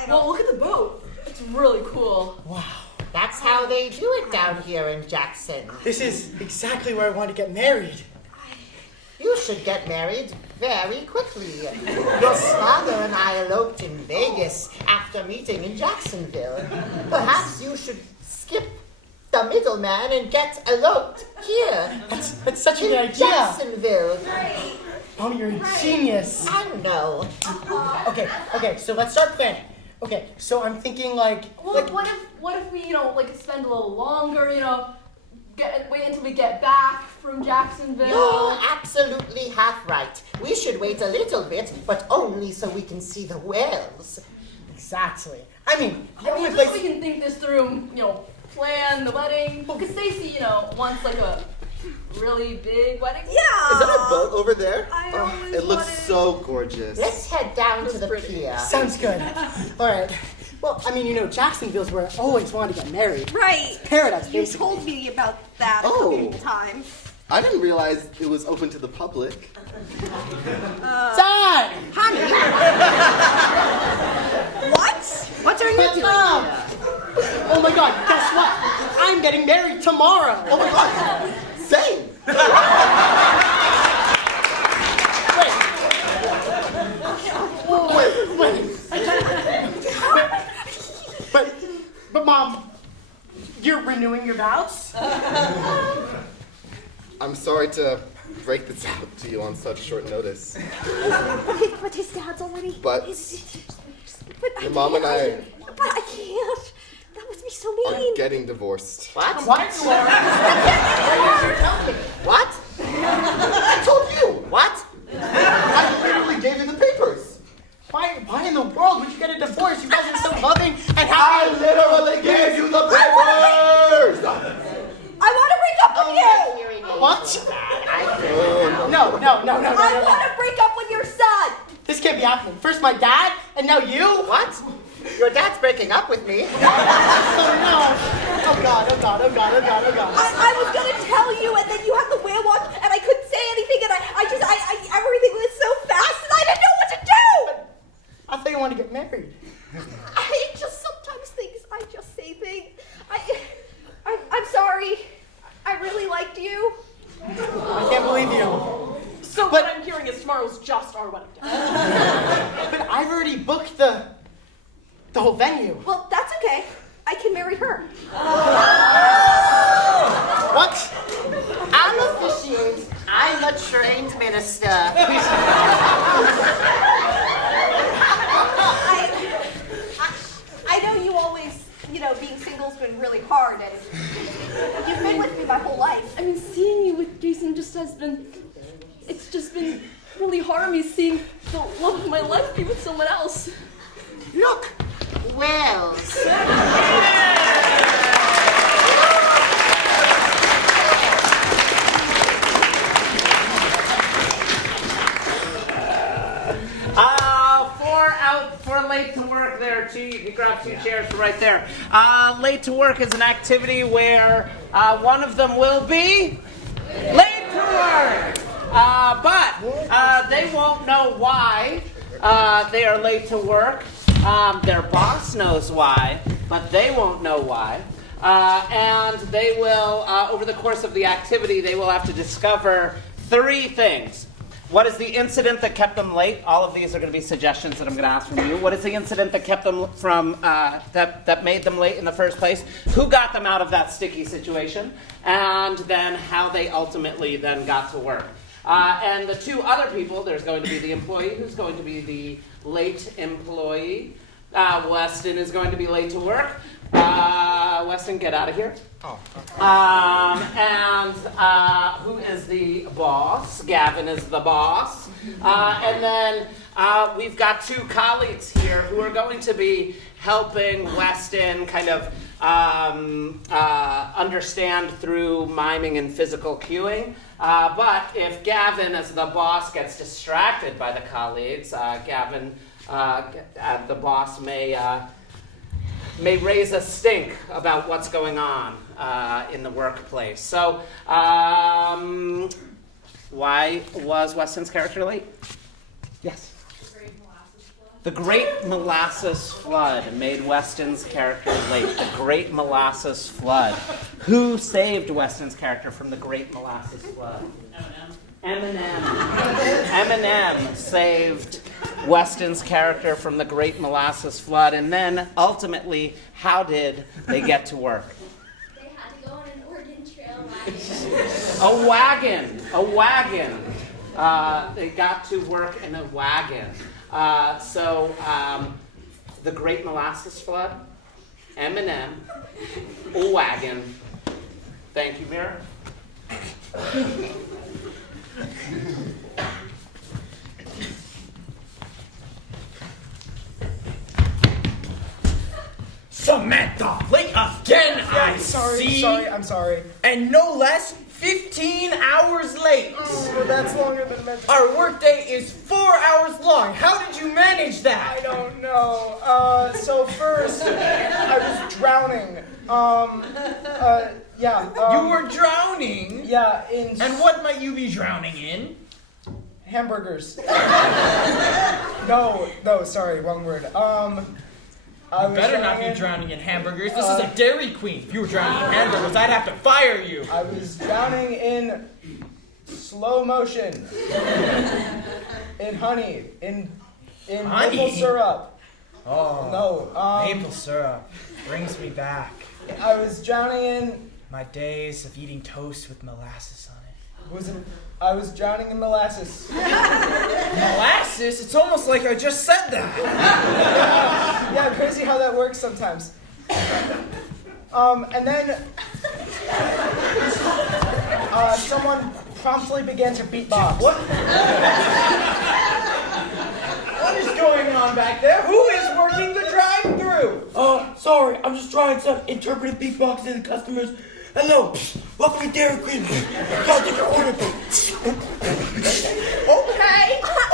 Well, look at the boat. It's really cool. Wow. That's how they do it down here in Jackson. This is exactly where I want to get married. You should get married very quickly. Your father and I eloped in Vegas after meeting in Jacksonville. Perhaps you should skip the middleman and get eloped here. That's such a good idea. Jacksonville. Mom, you're a genius. I know. Okay, so let's start planning. Okay, so I'm thinking like... Well, what if we, spend a little longer, wait until we get back from Jacksonville? You're absolutely half right. We should wait a little bit, but only so we can see the whales. Exactly. I mean, the only just place... so we can think this through, plan the wedding. Because Stacy, wants a really big wedding. Yeah. Is that a boat over there? I Oh, always it looks wanted- so gorgeous. Let's head down to the pier. Sounds good. All right. Well, I mean, Jacksonville's where I always wanted to get married. Right. Paradise, You basically. told me about that a Oh. couple times. I didn't realize it was open to the public. Dad! Honey. What? What are you doing? Mom! Oh my God! Guess what? I'm getting married tomorrow. Oh my God! Same! Wait. But Mom, you're renewing your vows? I'm sorry to break this out to you on such short notice, But his dad's already. but But your mom and I But I can't. That would be so are mean. getting divorced. What? What? What? I told you! What? I literally gave you the papers! Why in the world would you get a divorce? You guys are so loving and I happy. literally gave you the papers! I want to break up with you. What? No. I want to break up with your son. This can't be happening. First my dad, and now you? What? Your dad's breaking up with me. Oh no! Oh God! Oh God! Oh God! Oh God! Oh God! I was gonna tell you, and then you had the whale watch, and I couldn't say anything, and everything was so fast, and I didn't know what to do. I think I want to get married. I just sometimes I just say things. I'm sorry. I really liked you. I can't believe you. So what I'm hearing is tomorrow's just our wedding day. But I've already booked the whole venue. Well, that's okay. I can marry her. What? I'll officiate. I'm a trained minister. I know you always, being single's been really hard, and you've been with me my whole life. I mean, seeing you with Jason it's just been really hard on me seeing the love of my life be with someone else. Look, Wells. For late to work there, you can grab two chairs right there. Late to work is an activity where one of them will be late to work. But they won't know why they are late to work. Their boss knows why, but they won't know why. And they will, over the course of the activity, they will have to discover 3 things. What is the incident that kept them late? All of these are going to be suggestions that I'm going to ask from you. What is the incident that kept them from, that made them late in the first place? Who got them out of that sticky situation? And then how they ultimately then got to work. And the 2 other people, there's going to be the employee who's going to be the late employee. Weston is going to be late to work. Weston, get out of here. And who is the boss? Gavin is the boss. And then we've got 2 colleagues here who are going to be helping Weston kind of understand through miming and physical cueing. But if Gavin, as the boss, gets distracted by the colleagues, Gavin, the boss, may raise a stink about what's going on in the workplace. So, why was Weston's character late? Yes. The Great Molasses Flood made Weston's character late. The Great Molasses Flood. Who saved Weston's character from the Great Molasses Flood? Eminem saved Weston's character from the Great Molasses Flood. And then, ultimately, how did they get to work? They had to go on an Oregon Trail wagon. A wagon. They got to work in a wagon. The Great Molasses Flood, Eminem, a wagon. Thank you, Vera. Samantha, late again, I see. I'm sorry. And no less, 15 hours late. Oh, that's longer than meant. Our workday is 4 hours long. How did you manage that? I don't know. So first, I was drowning. You were drowning? Yeah, And what might you be drowning in? Hamburgers. No, sorry, wrong word. You better not be drowning in hamburgers. This is a Dairy Queen. If you were drowning in hamburgers, I'd have to fire you. I was drowning in slow motion. In honey. In Honey? maple syrup. Oh. No. Maple syrup brings me back. I was drowning in. My days of eating toast with molasses on it. I was drowning in molasses. Molasses? It's almost like I just said that. Yeah, crazy how that works sometimes. And then someone promptly began to beatbox. What? What is going on back there? Who is working the drive-thru? Sorry, I'm just trying some interpretive beatbox to the customers. Hello, welcome to Dairy Queen. I'll take your order.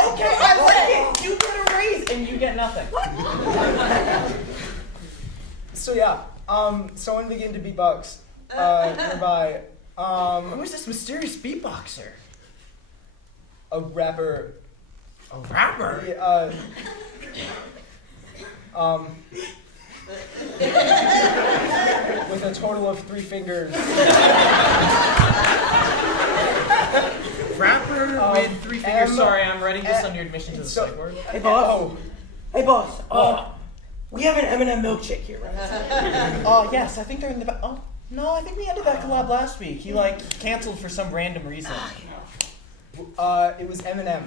Okay, I like it. You get a raise and you get nothing. What? So yeah, someone began to beatbox nearby. Who is this mysterious beatboxer? A rapper. A rapper? Yeah, with a total of 3 fingers. Rapper with 3 fingers. Sorry, I'm writing this on your admission to the psych ward. Hey, boss. Hey, boss. We have an M&M milkshake here, right? Yes, I think they're in the back. Oh, no, I think we ended that collab last week. He, canceled for some random reason. It was Eminem.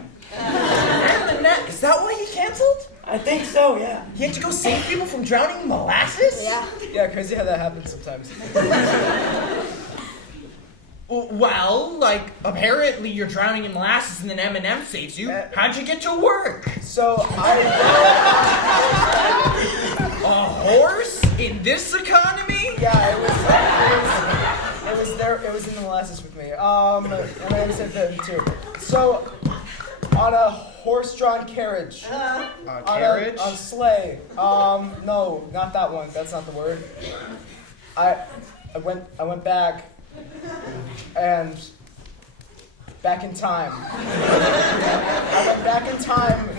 Is that why he canceled? I think so, yeah. He had to go save people from drowning in molasses? Yeah. Yeah, crazy how that happens sometimes. Well, apparently you're drowning in molasses and then M&M saves you. How'd you get to work? So, A horse? In this economy? Yeah, it was there. It was in the molasses with me. And I said that too. So, on a horse-drawn carriage. Carriage? On sleigh. No, not that one. That's not the word. I went back. And back in time. I went back in time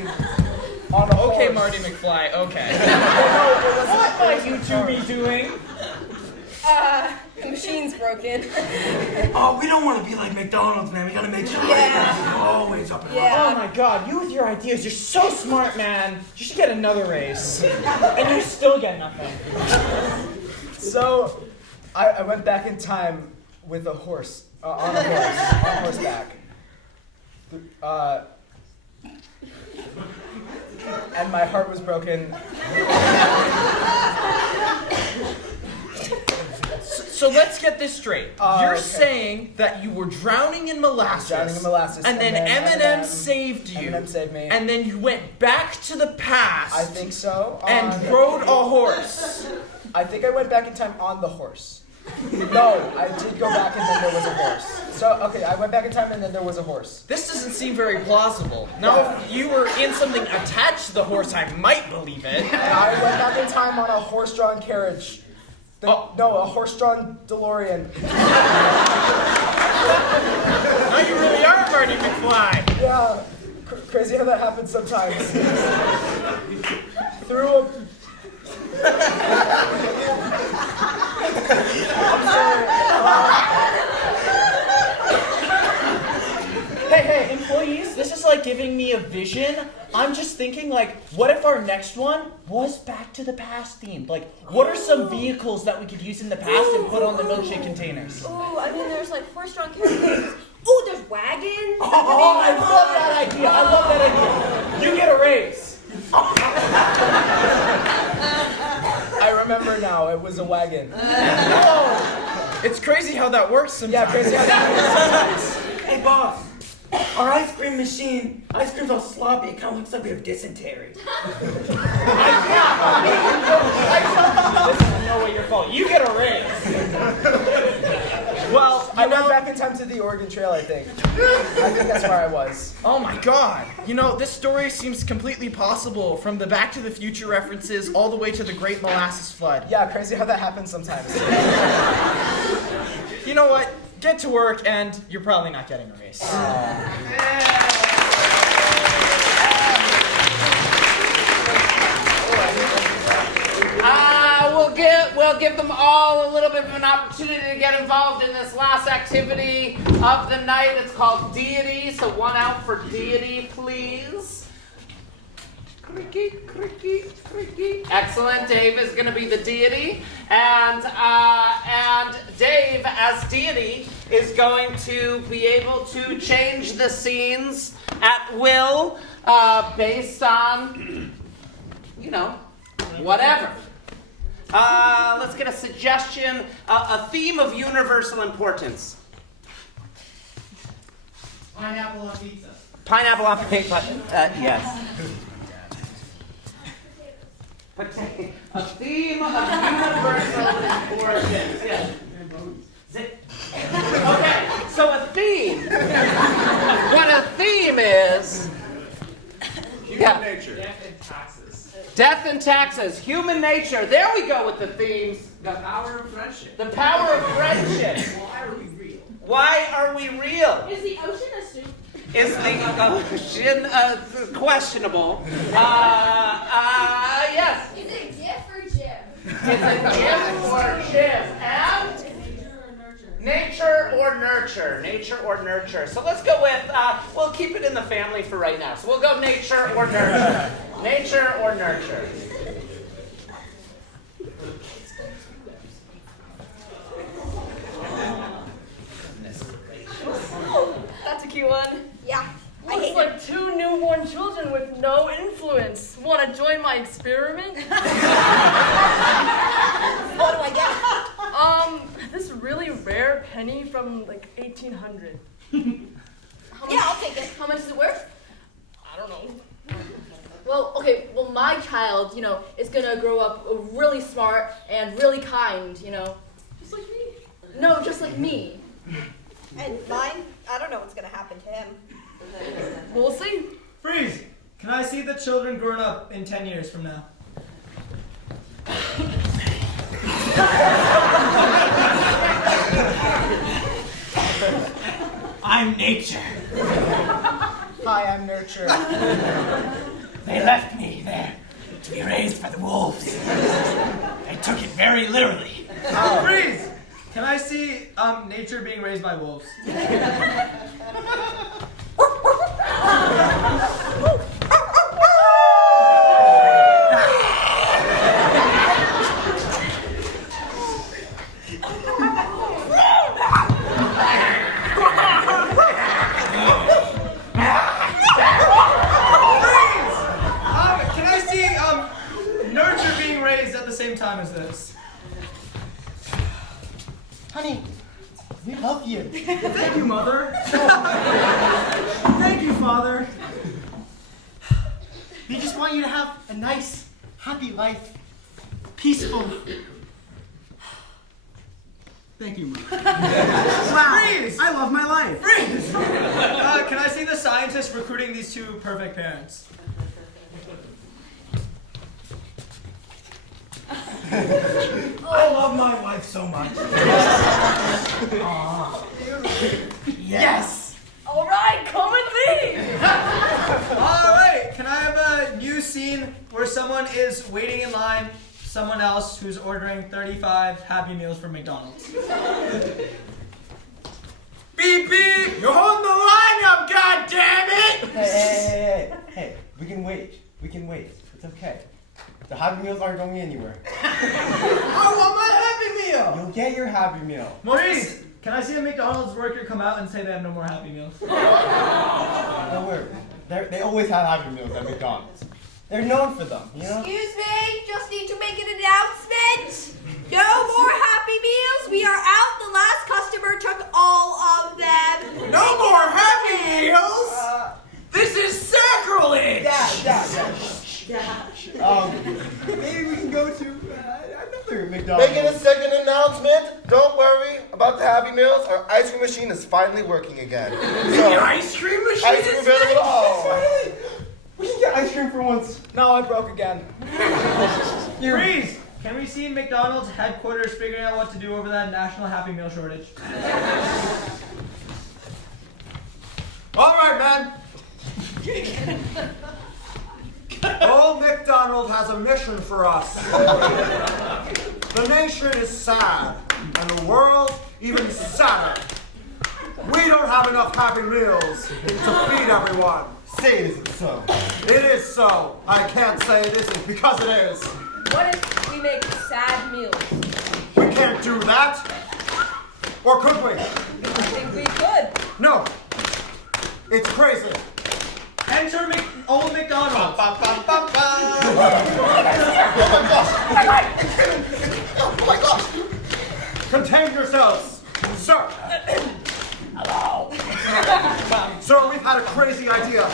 on a horse. Okay, Marty McFly, okay. What might you two be doing? The machine's broken. Oh, we don't want to be like McDonald's, man. We gotta make sure everything's always up and running. Oh my god, you with your ideas, you're so smart, man. You should get another raise. And you still get nothing. So, I went back in time with a horse, on horseback. And my heart was broken. So let's get this straight. You're saying that you were drowning in molasses. And then Eminem saved you. Eminem saved me. And then you went back to the past. I think so. And rode a horse. I think I went back in time on the horse. No, I did go back and then there was a horse. So, okay, I went back in time and then there was a horse. This doesn't seem very plausible. Now, if you were in something attached to the horse, I might believe it. I went back in time on a horse-drawn carriage. No, a horse-drawn DeLorean. Now you really are Marty McFly. Yeah, crazy how that happens sometimes. Through a... I'm sorry. Hey, employees, this is like giving me a vision. I'm just thinking, what if our next one was Back to the Past themed? What are some vehicles that we could use in the past and put on the milkshake containers? Ooh, I mean, there's horse-drawn carriages. Ooh, there's wagons. Oh, I love that idea. You get a raise. I remember now, it was a wagon. Whoa. It's crazy how that works sometimes. Yeah, crazy how that works sometimes. Hey, boss. Our ice cream machine, ice cream's all sloppy. It kind of looks like we have dysentery. This is in no way your fault. You get a raise. Well, I went back in time to the Oregon Trail, I think. I think that's where I was. Oh my god. This story seems completely possible, from the Back to the Future references all the way to the Great Molasses Flood. Yeah, crazy how that happens sometimes. You know what? Get to work, and you're probably not getting a raise. We'll give them all a little bit of an opportunity to get involved in this last activity of the night. It's called Deity, so one out for Deity, please. Creaky, creaky, creaky. Excellent. Dave is going to be the deity, and Dave, as deity, is going to be able to change the scenes at will, based on, whatever. Let's get a suggestion, a theme of universal importance. Pineapple on pizza. Pineapple on pizza. Yes. A theme of universal importance. Yes. Okay, so a theme. What a theme is. Human nature. Death and taxes. Death and taxes, human nature. There we go with the themes. The power of friendship. The power of friendship. Why are we real? Why are we real? Is the ocean a soup? Is the ocean questionable? Yes. Is it GIF or Jim? Is it GIF or Jim? And nature or nurture? Nature or nurture? So let's go with, we'll keep it in the family for right now. So we'll go nature or nurture. Nature or nurture? That's a cute one. Yeah. Looks like two newborn children with no influence. Want to join my experiment? What do I get? This really rare penny from like 1800. Yeah, I'll take it. How much is it worth? I don't know. Well, okay, well, my child, is gonna grow up really smart and really kind, Just like me. No, just like me. And mine? I don't know what's gonna happen to him. We'll see. Freeze! Can I see the children grown up in 10 years from now? I'm nature. Hi, I'm nurture. They left me there to be raised by the wolves. They took it very literally. Freeze! Can I see nature being raised by wolves? Can I see nurture being raised at the same time as this? Honey, we love you. Thank you, Mother. Thank you, Father. We just want you to have a nice, happy life. Peaceful. Thank you, Mother. Wow, Freeze! I love my life. Freeze! Can I see the scientists recruiting these two perfect parents? I love my wife so much. Yes. All right, come with me. All right, can I have a new scene where someone is waiting in line, someone else who's ordering 35 Happy Meals from McDonald's? Beep beep! You're holding the line up, goddammit! Hey, we can wait. It's okay. The Happy Meals aren't going anywhere. I want my Happy Meal! You'll get your Happy Meal. Maurice, can I see a McDonald's worker come out and say they have no more Happy Meals? Don't worry. They always have Happy Meals at McDonald's. They're known for them, Excuse me, just need to make an announcement. No more Happy Meals. We are out. The last customer took all of them. No more Happy Meals? This is sacrilege! Maybe we can go to another McDonald's. Making a second announcement. Don't worry about the Happy Meals. Our ice cream machine is finally working again. The ice cream machine Ice cream is available. Oh. We can get ice cream for once. No, I broke again. Freeze! Can we see McDonald's headquarters figuring out what to do over that national Happy Meal shortage? All right, man. Old McDonald has a mission for us. The nation is sad, and the world even sadder. We don't have enough Happy Meals to feed everyone. Say it isn't so. It is so. I can't say it isn't because it is. What if we make sad meals? We can't do that. Or could we? I think we could. No. It's crazy. Enter old McDonald. Oh my gosh! Contain yourselves, sir. Hello. Sir, we've had a crazy idea.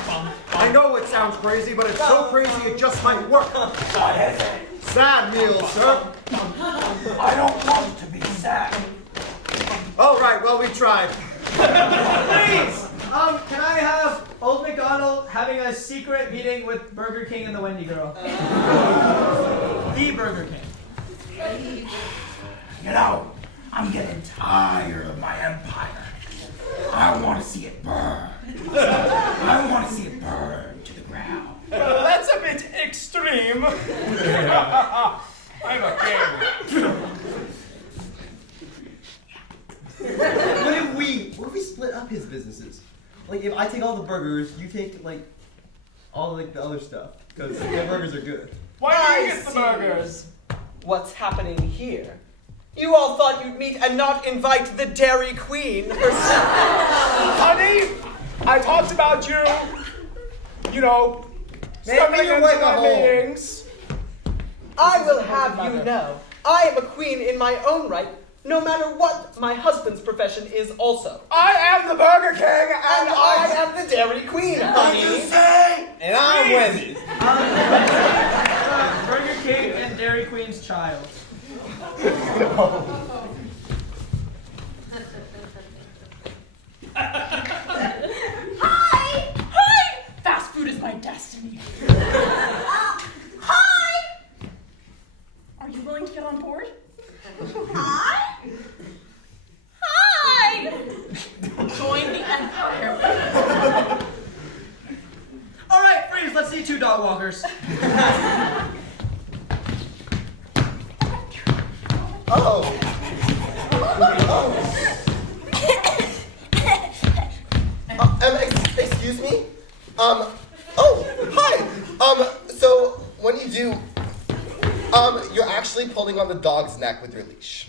I know it sounds crazy, but it's so crazy it just might work. What is it? Sad meals, sir. I don't want to be sad. All right, well, we tried. Please, can I have Old McDonald having a secret meeting with Burger King and the Wendy girl. The Burger King. You know, I'm getting tired of my empire. I want to see it burn. I want to see it burn to the ground. That's a bit extreme. I'm a king. What if we split up his businesses? Like if I take all the burgers, you take like all like the other stuff because the burgers are good. Why do you get the burgers? What's happening here? You all thought you'd meet and not invite the Dairy Queen herself. Honey, I talked about you. You know, stepping into my meetings. I will have you know, I am a queen in my own right, no matter what my husband's profession is also. I am the Burger King, And I am the Dairy Queen, honey. What you say? And I'm Wendy's. Burger King and Dairy Queen's child. Hi! Fast food is my destiny. Hi! Are you willing to get on board? Hi! Join the Empire. All right, freeze. Let's see 2 dog walkers. Excuse me? Hi! So when you do, you're actually pulling on the dog's neck with your leash.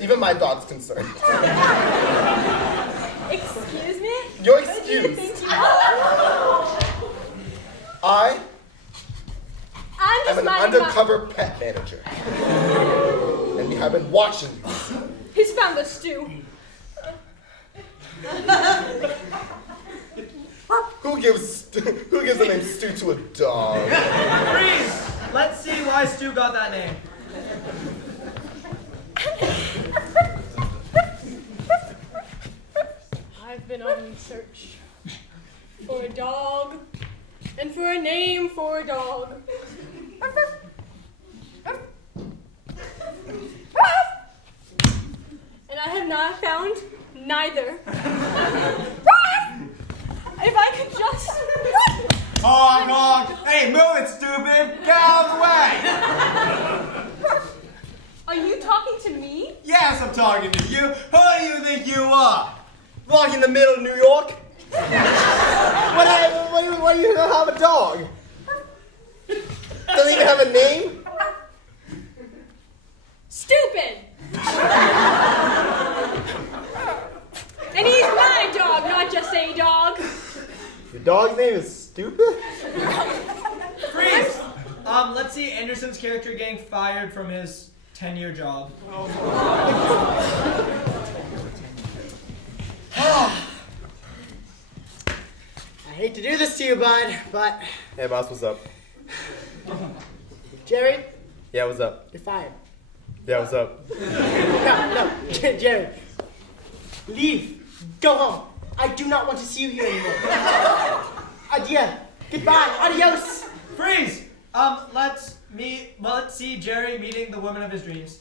Even my dog's concerned. Excuse me? You're What do you excused. think you are? I I'm am just an minding undercover pet manager. And we have been watching you. He's found the stew. Who gives the name Stu to a dog? Freeze. Let's see why Stu got that name. I've been on search for a dog and for a name for a dog. And I have not found neither. If I could just... Honk, honk. Hey, move it, stupid. Get out of the way. Are you talking to me? Yes, I'm talking to you. Who do you think you are? Walking in the middle of New York? Why do you have a dog? Doesn't even have a name? Stupid! And he's my dog, not just a dog. Your dog's name is Stupid? Freeze. Let's see Anderson's character getting fired from his 10-year job. I hate to do this to you, bud, but Hey, boss, what's up? Jerry, Yeah, what's up? you're fired. Yeah, what's up? No, Jerry. Leave. Go home. I do not want to see you here anymore. Adieu. Goodbye. Adios. Freeze. Let's see Jerry meeting the woman of his dreams.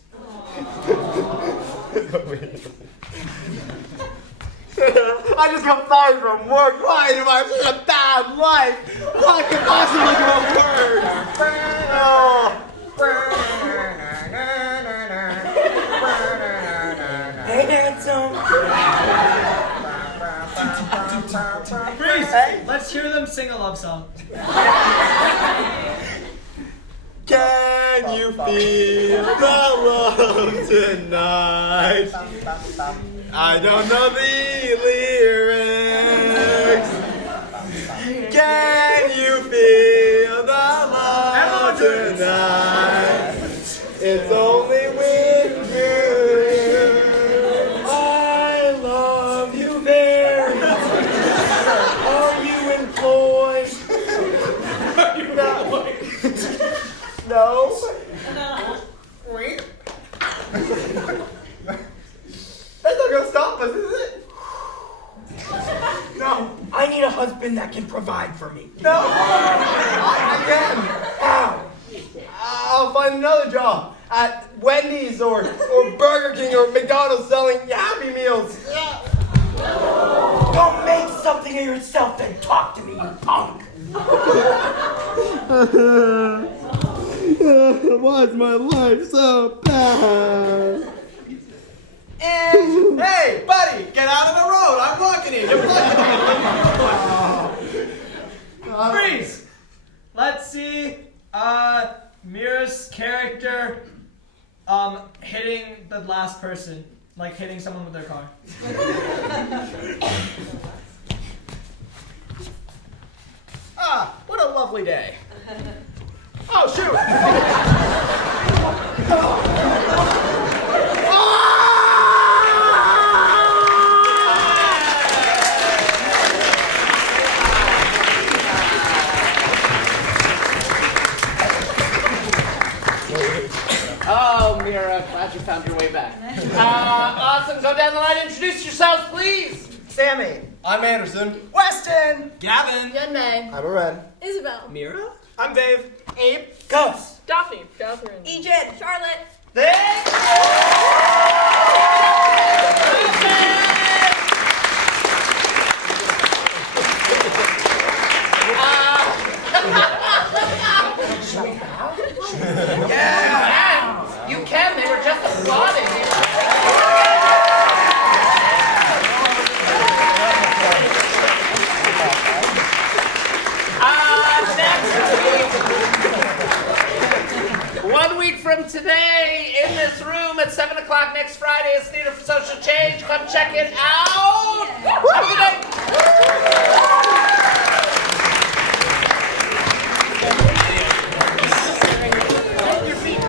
I just got fired from work. Why do I have such a bad life? What could possibly go Hey, handsome. Freeze. Let's hear them sing a love song. Can you feel the love tonight? I don't know the lyrics. Can you feel the love tonight? It's only with you. I love you very much. Are you employed? No. Wait. That's not gonna stop us, is it? husband that can provide for me. No, I can. How? I'll find another job at Wendy's or Burger King or McDonald's selling Happy Meals. Don't make something of yourself, then talk to me, you punk. Why is my life so bad? And hey, buddy, get out of the road. I'm blocking you. You're blocking me. Freeze! Let's see, Mira's character, hitting the last person. Like hitting someone with their car. Ah, what a lovely day. Oh, shoot. Oh, Mira, glad you found your way back. Awesome. Go down the line. Introduce yourselves, please. Sammy. I'm Anderson. Weston. Gavin. Yunmei. I'm a Red. Isabel. Mira. I'm Dave. Abe. Gus. Daphne. Catherine. Ejid. Charlotte. Yeah, you can. They were just applauding. Next week, 1 week from today, in this room at 7 o'clock next Friday is Theater for Social Change. Come check it out. Have a good night.